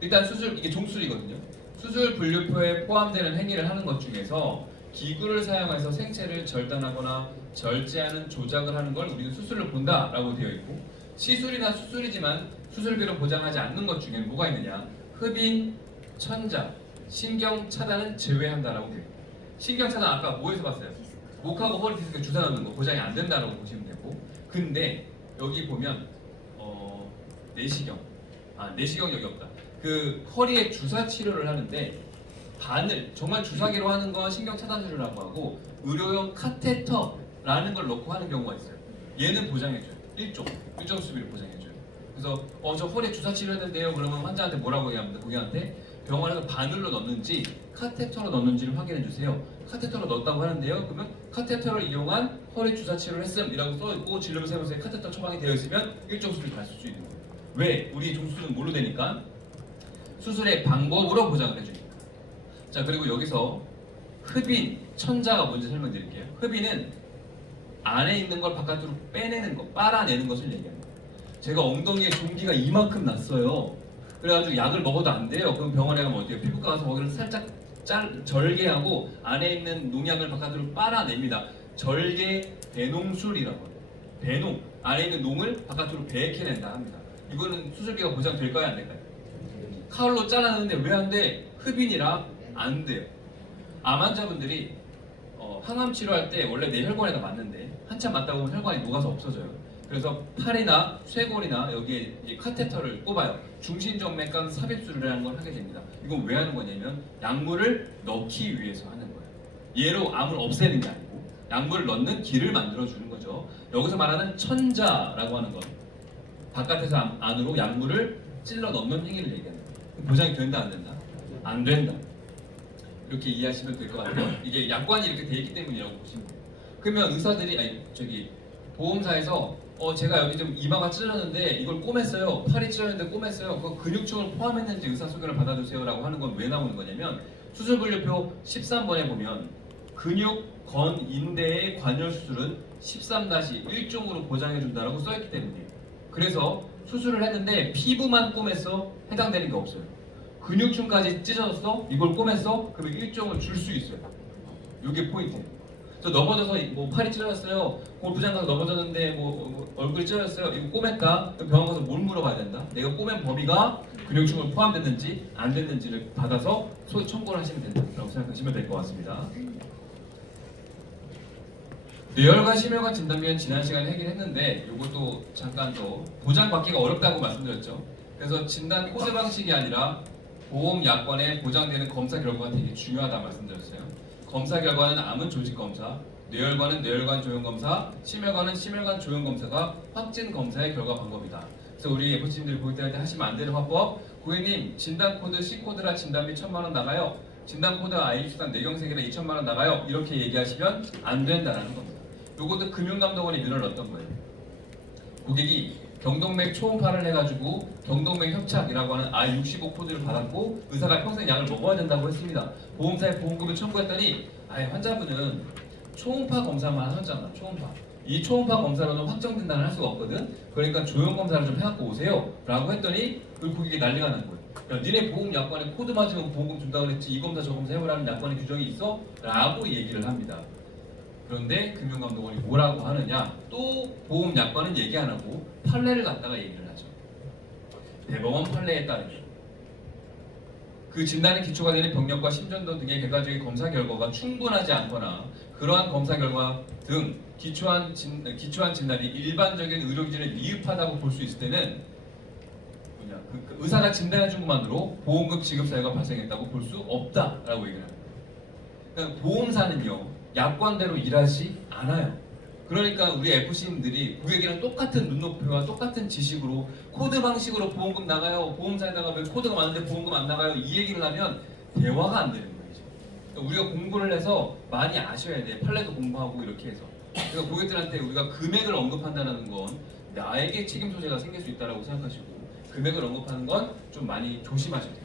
일단 수술 이게 종수술이거든요. 수술 분류표에 포함되는 행위를 하는 것 중에서 기구를 사용해서 생체를 절단하거나 절제하는 조작을 하는 걸 우리는 수술을 본다라고 되어 있고 시술이나 수술이지만 수술비로 보장하지 않는 것 중에 뭐가 있느냐? 흡인, 천자, 신경 차단은 제외한다라고 되어 있고 신경 차단 아까 뭐에서 봤어요? 목하고 허리 디스크 주사 넣는 거 보장이 안 된다라고 보시면 되고 근데 여기 보면 내시경 내시경 여기 없다. 그 허리에 주사 치료를 하는데 바늘, 정말 주사기로 하는 건 신경 차단술이라고 하고 의료용 카테터라는 걸 넣고 하는 경우가 있어요. 얘는 보장해줘요. 일종 수비를 보장해줘요. 그래서 저 허리에 주사 치료했는데요. 그러면 환자한테 뭐라고 얘기합니다. 고객한테 병원에서 바늘로 넣는지 카테터로 넣는지를 확인해 주세요. 카테터로 넣었다고 하는데요. 그러면 카테터를 이용한 허리 주사 치료를 했음이라고 써 있고 진료를 세면서 카테터 처방이 되어 있으면 일종 수비를 갔을 수 있는 거예요. 왜? 우리 종수는 뭘로 되니까? 수술의 방법으로 보장을 해주니까. 자, 그리고 여기서 흡인, 천자가 뭔지 설명드릴게요. 흡인은 안에 있는 걸 바깥으로 빼내는 것, 빨아내는 것을 얘기합니다. 제가 엉덩이에 종기가 이만큼 났어요. 그래가지고 약을 먹어도 안 돼요. 그럼 병원에 가면 어때요? 피부과 가서 거기를 살짝 절개하고 안에 있는 농약을 바깥으로 빨아냅니다. 절개 배농술이라고 해요. 배농, 안에 있는 농을 바깥으로 배해낸다 합니다. 이거는 수술비가 보장될까요? 안 될까요? 칼로 잘라내는데 왜 안 돼? 흡인이라 안 돼요. 암 환자분들이 항암 치료할 때 원래 내 혈관에다 맞는데 한참 맞다 보면 혈관이 녹아서 없어져요. 그래서 팔이나 쇄골이나 여기에 이제 카테터를 꼽아요. 중심정맥관 삽입술이라는 걸 하게 됩니다. 이건 왜 하는 거냐면 약물을 넣기 위해서 하는 거예요. 얘로 암을 없애는 게 아니고 약물을 넣는 길을 만들어 주는 거죠. 여기서 말하는 천자라고 하는 건 바깥에서 안으로 약물을 찔러 넣는 행위를 얘기하는 거예요. 보장이 된다 안 된다? 안 된다. 이렇게 이해하시면 될 것 같아요. 이게 약관이 이렇게 돼 있기 때문이라고 보시면 돼요. 그러면 의사들이 보험사에서 제가 여기 좀 이마가 찔렀는데 이걸 꼬맸어요. 팔이 찔렀는데 꼬맸어요. 그 근육층을 포함했는지 의사소견을 받아주세요라고 하는 건 왜 나오는 거냐면 수술분류표 13번에 보면 근육, 건, 인대의 관절 수술은 13-1종으로 보장해준다라고 써있기 때문이에요. 그래서 수술을 했는데 피부만 꼬맸어? 해당되는 게 없어요. 근육층까지 찢어졌어? 이걸 꼬맸어? 그러면 1종을 줄 수 있어요. 이게 포인트예요. 저 넘어져서 뭐 팔이 찢어졌어요. 골프장 가서 넘어졌는데 뭐 얼굴이 찢어졌어요. 이거 꼬맸다. 그럼 병원 가서 뭘 물어봐야 된다. 내가 꼬맨 범위가 근육층을 포함됐는지 안 됐는지를 받아서 청구를 하시면 된다라고 생각하시면 될 것 같습니다. 뇌혈관, 심혈관 진단비는 지난 시간에 해결했는데 이것도 잠깐 더 보장받기가 어렵다고 말씀드렸죠. 그래서 진단 코드 방식이 아니라 보험 약관에 보장되는 검사 결과가 되게 중요하다 말씀드렸어요. 검사 결과는 암은 조직 검사, 뇌혈관은 뇌혈관 조형 검사, 심혈관은 심혈관 조형 검사가 확진 검사의 결과 방법이다. 그래서 우리 FC님들이 고객들한테 하시면 안 되는 화법, 고객님 진단 코드 C 코드라 진단비 1,000만 원 나가요. 진단 코드 IU13 뇌경색이라 2,000만 원 나가요. 이렇게 얘기하시면 안 된다는 겁니다. 이것도 금융감독원이 민원을 넣었던 거예요. 고객이 경동맥 초음파를 해가지고 경동맥 협착이라고 하는 I65 코드를 받았고 의사가 평생 약을 먹어야 된다고 했습니다. 보험사에 보험금을 청구했더니 환자분은 초음파 검사만 하셨잖아. 초음파. 이 초음파 검사로는 확정 진단을 할 수가 없거든. 그러니까 조형 검사를 좀 해갖고 오세요. 라고 했더니 그 고객이 난리가 난 거예요. 야, 니네 보험 약관에 코드 맞으면 보험금 준다고 그랬지 이 검사 저 검사 해보라는 약관에 규정이 있어? 라고 얘기를 합니다. 그런데 금융감독원이 뭐라고 하느냐? 또 보험 약관은 얘기 안 하고 판례를 갖다가 얘기를 하죠. 대법원 판례에 따르면 그 진단에 기초가 되는 병력과 심전도 등의 결과적인 검사 결과가 충분하지 않거나 그러한 검사 결과 등 기초한 진단이 일반적인 의료기준에 미흡하다고 볼 수 있을 때는 그 의사가 진단해준 것만으로 보험금 지급 사유가 발생했다고 볼 수 없다라고 얘기를 합니다. 그러니까 보험사는요 약관대로 일하지 않아요. 그러니까 우리 FC님들이 고객이랑 똑같은 눈높이와 똑같은 지식으로 코드 방식으로 보험금 나가요. 보험사에다가 왜 코드가 많은데 보험금 안 나가요? 이 얘기를 하면 대화가 안 되는 거죠. 그러니까 우리가 공부를 해서 많이 아셔야 돼. 판례도 공부하고 이렇게 해서. 그러니까 고객들한테 우리가 금액을 언급한다는 건 나에게 책임 소재가 생길 수 있다고 생각하시고 금액을 언급하는 건 좀 많이 조심하셔야 돼요.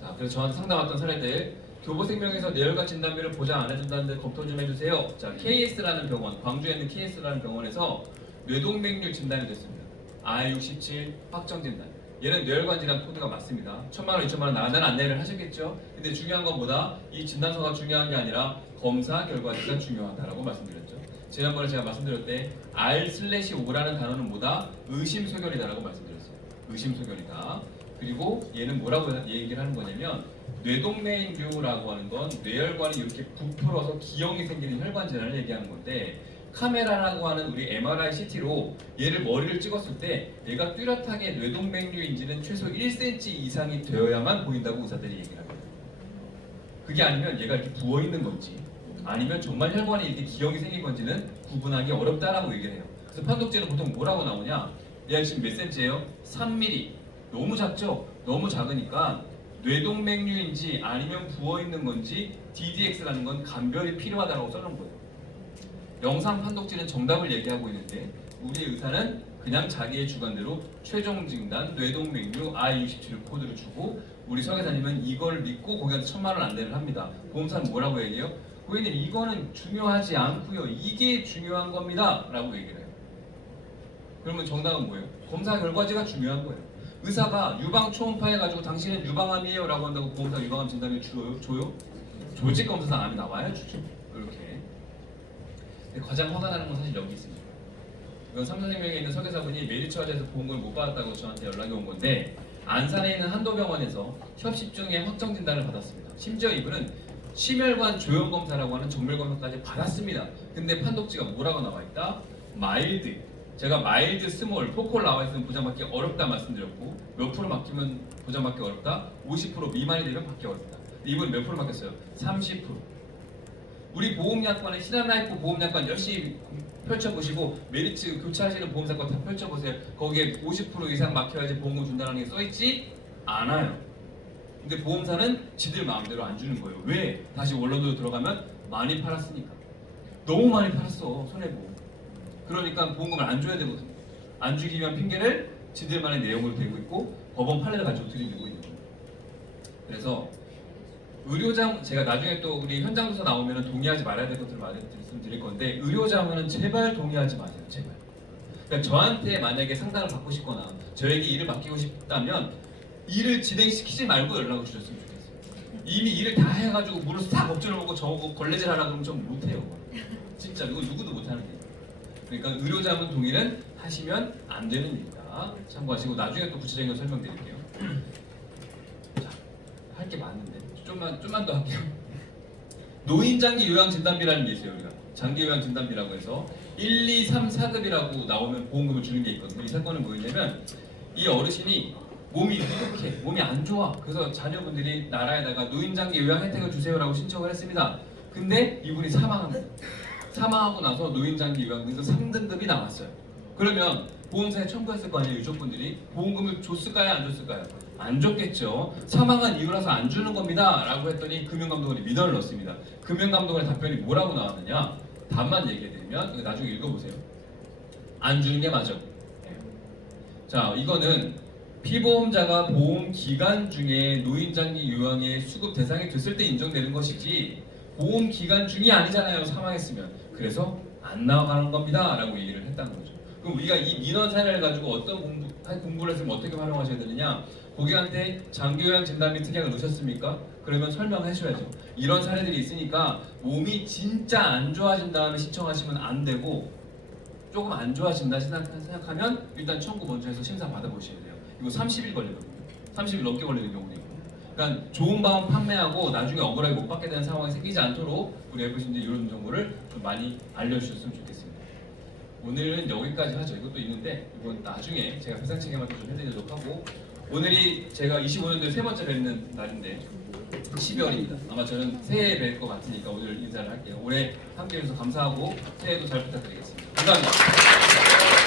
자, 그래서 저한테 상담 왔던 사례들 교보생명에서 뇌혈관 진단비를 보장 안 해준다는데 검토 좀 해주세요. 자, KS라는 병원, 광주에 있는 KS라는 병원에서 뇌동맥류 진단이 됐습니다. I67 확정 진단. 얘는 뇌혈관 질환 코드가 맞습니다. 1,000만 원, 2,000만 원 나간다는 안내를 하시겠죠. 근데 중요한 건 뭐다? 이 진단서가 중요한 게 아니라 검사 결과가 중요하다라고 말씀드렸죠. 지난번에 제가 말씀드릴 때 R/O라는 단어는 뭐다? 의심소견이다라고 말씀드렸어요. 의심소견이다. 그리고 얘는 뭐라고 얘기를 하는 거냐면 뇌동맥류라고 하는 건 뇌혈관이 이렇게 부풀어서 기형이 생기는 혈관 질환을 얘기하는 건데 카메라라고 하는 우리 MRI CT로 얘를 머리를 찍었을 때 얘가 뚜렷하게 뇌동맥류인지는 최소 1cm 이상이 되어야만 보인다고 의사들이 얘기를 합니다. 그게 아니면 얘가 이렇게 부어 있는 건지 아니면 정말 혈관에 이렇게 기형이 생긴 건지는 구분하기 어렵다라고 얘기를 해요. 그래서 판독제는 보통 뭐라고 나오냐? 얘가 지금 몇 센치예요? 3mm. 너무 작죠? 너무 작으니까 뇌동맥류인지 아니면 부어 있는 건지 DDX라는 건 감별이 필요하다고 써놓은 거예요. 영상 판독지는 정답을 얘기하고 있는데 우리 의사는 그냥 자기의 주관대로 최종 진단 뇌동맥류 I67 코드를 주고 우리 서계사님은 이걸 믿고 고객한테 1,000만 원 안내를 합니다. 보험사는 뭐라고 얘기해요? 고객님 이거는 중요하지 않고요. 이게 중요한 겁니다. 라고 얘기를 해요. 그러면 정답은 뭐예요? 검사 결과지가 중요한 거예요. 의사가 유방 초음파 해가지고 당신은 유방암이에요 라고 한다고 보험사 유방암 진단을 줘요? 조직검사상 암이 나와야 주죠. 이렇게. 근데 가장 화가 나는 건 사실 여기 있습니다. 이건 삼성생명에 있는 설계사분이 메디처에서 보험금을 못 받았다고 저한테 연락이 온 건데 안산에 있는 한도병원에서 협식 중에 확정 진단을 받았습니다. 심지어 이분은 심혈관 조형 검사라고 하는 정밀 검사까지 받았습니다. 근데 판독지가 뭐라고 나와 있다? 마일드. 제가 마일드, 스몰, 포콜 나와 있으면 보장받기 어렵다 말씀드렸고 몇 프로 맡기면 보장받기 어렵다? 50% 미만이 되면 받기 어렵다. 이분 몇 프로 맡겼어요? 30%. 우리 보험약관에 신한라이프 보험약관 열심히 펼쳐보시고 메리츠 교체하시는 보험사건 다 펼쳐보세요. 거기에 50% 이상 막혀야지 보험금 준다는 게 써있지 않아요. 근데 보험사는 지들 마음대로 안 주는 거예요. 왜? 다시 원론으로 들어가면 많이 팔았으니까. 너무 많이 팔았어 손해보험. 그러니까 보험금을 안 줘야 되거든요. 안 주기 위한 핑계를 지들만의 내용으로 대고 있고 법원 판례를 가지고 들이밀고 있는 거예요. 그래서 의료장 제가 나중에 또 우리 현장 조사 나오면 동의하지 말아야 될 것들을 말씀드릴 건데 의료자문은 제발 동의하지 마세요. 제발. 그러니까 저한테 만약에 상담을 받고 싶거나 저에게 일을 맡기고 싶다면 일을 진행시키지 말고 연락을 주셨으면 좋겠어요. 이미 일을 다 해가지고 물을 싹 엎질러 먹고 저거 걸레질 하라 그러면 좀 못해요. 진짜 이거 누구도 못하는 일이에요. 그러니까 의료자문 동의는 하시면 안 되는 일이다. 참고하시고 나중에 또 구체적인 거 설명드릴게요. 자, 할 게 많은데 좀만 더 할게요. 노인장기 요양진단비라는 게 있어요. 우리가 장기 요양진단비라고 해서 1, 2, 3, 4급이라고 나오면 보험금을 주는 게 있거든요. 이 사건은 뭐였냐면 이 어르신이 몸이 이렇게 몸이 안 좋아. 그래서 자녀분들이 나라에다가 노인장기 요양 혜택을 주세요라고 신청을 했습니다. 근데 이분이 사망합니다. 사망하고 나서 노인장기 요양에서 3등급이 나왔어요. 그러면 보험사에 청구했을 거 아니에요. 유족분들이 보험금을 줬을까요? 안 줬을까요? 안 줬겠죠. 사망한 이유라서 안 주는 겁니다 라고 했더니 금융감독원이 민원을 넣습니다. 금융감독원의 답변이 뭐라고 나왔느냐, 답만 얘기해드리면 나중에 읽어보세요. 안 주는 게 맞아. 자, 이거는 피보험자가 보험 기간 중에 노인장기 요양의 수급 대상이 됐을 때 인정되는 것이지 보험 기간 중이 아니잖아요. 사망했으면. 그래서 안 나가는 겁니다 라고 얘기를 했다는 거죠. 그럼 우리가 이 민원 사례를 가지고 어떤 공부를 했으면 어떻게 활용하셔야 되느냐, 고객한테 장기요양 진단비 특약을 넣으셨습니까? 그러면 설명하셔야죠. 이런 사례들이 있으니까 몸이 진짜 안 좋아진 다음에 신청하시면 안 되고 조금 안 좋아진다 생각하면 일단 청구 먼저 해서 심사 받아보셔야 돼요. 이거 30일 걸리거든요. 30일 넘게 걸리는 경우도 있고. 그러니까 좋은 방은 판매하고 나중에 억울하게 못 받게 되는 상황이 생기지 않도록 우리 해보신지 이런 정보를 좀 많이 알려주셨으면 좋겠습니다. 오늘은 여기까지 하죠. 이것도 있는데 이건 나중에 제가 회사 책임한테 좀 해드리도록 하고, 오늘이 제가 25년도에 세 번째 뵙는 날인데 12월입니다. 아마 저는 새해에 뵐 것 같으니까 오늘 인사를 할게요. 올해 함께 해주셔서 감사하고 새해도 잘 부탁드리겠습니다. 감사합니다.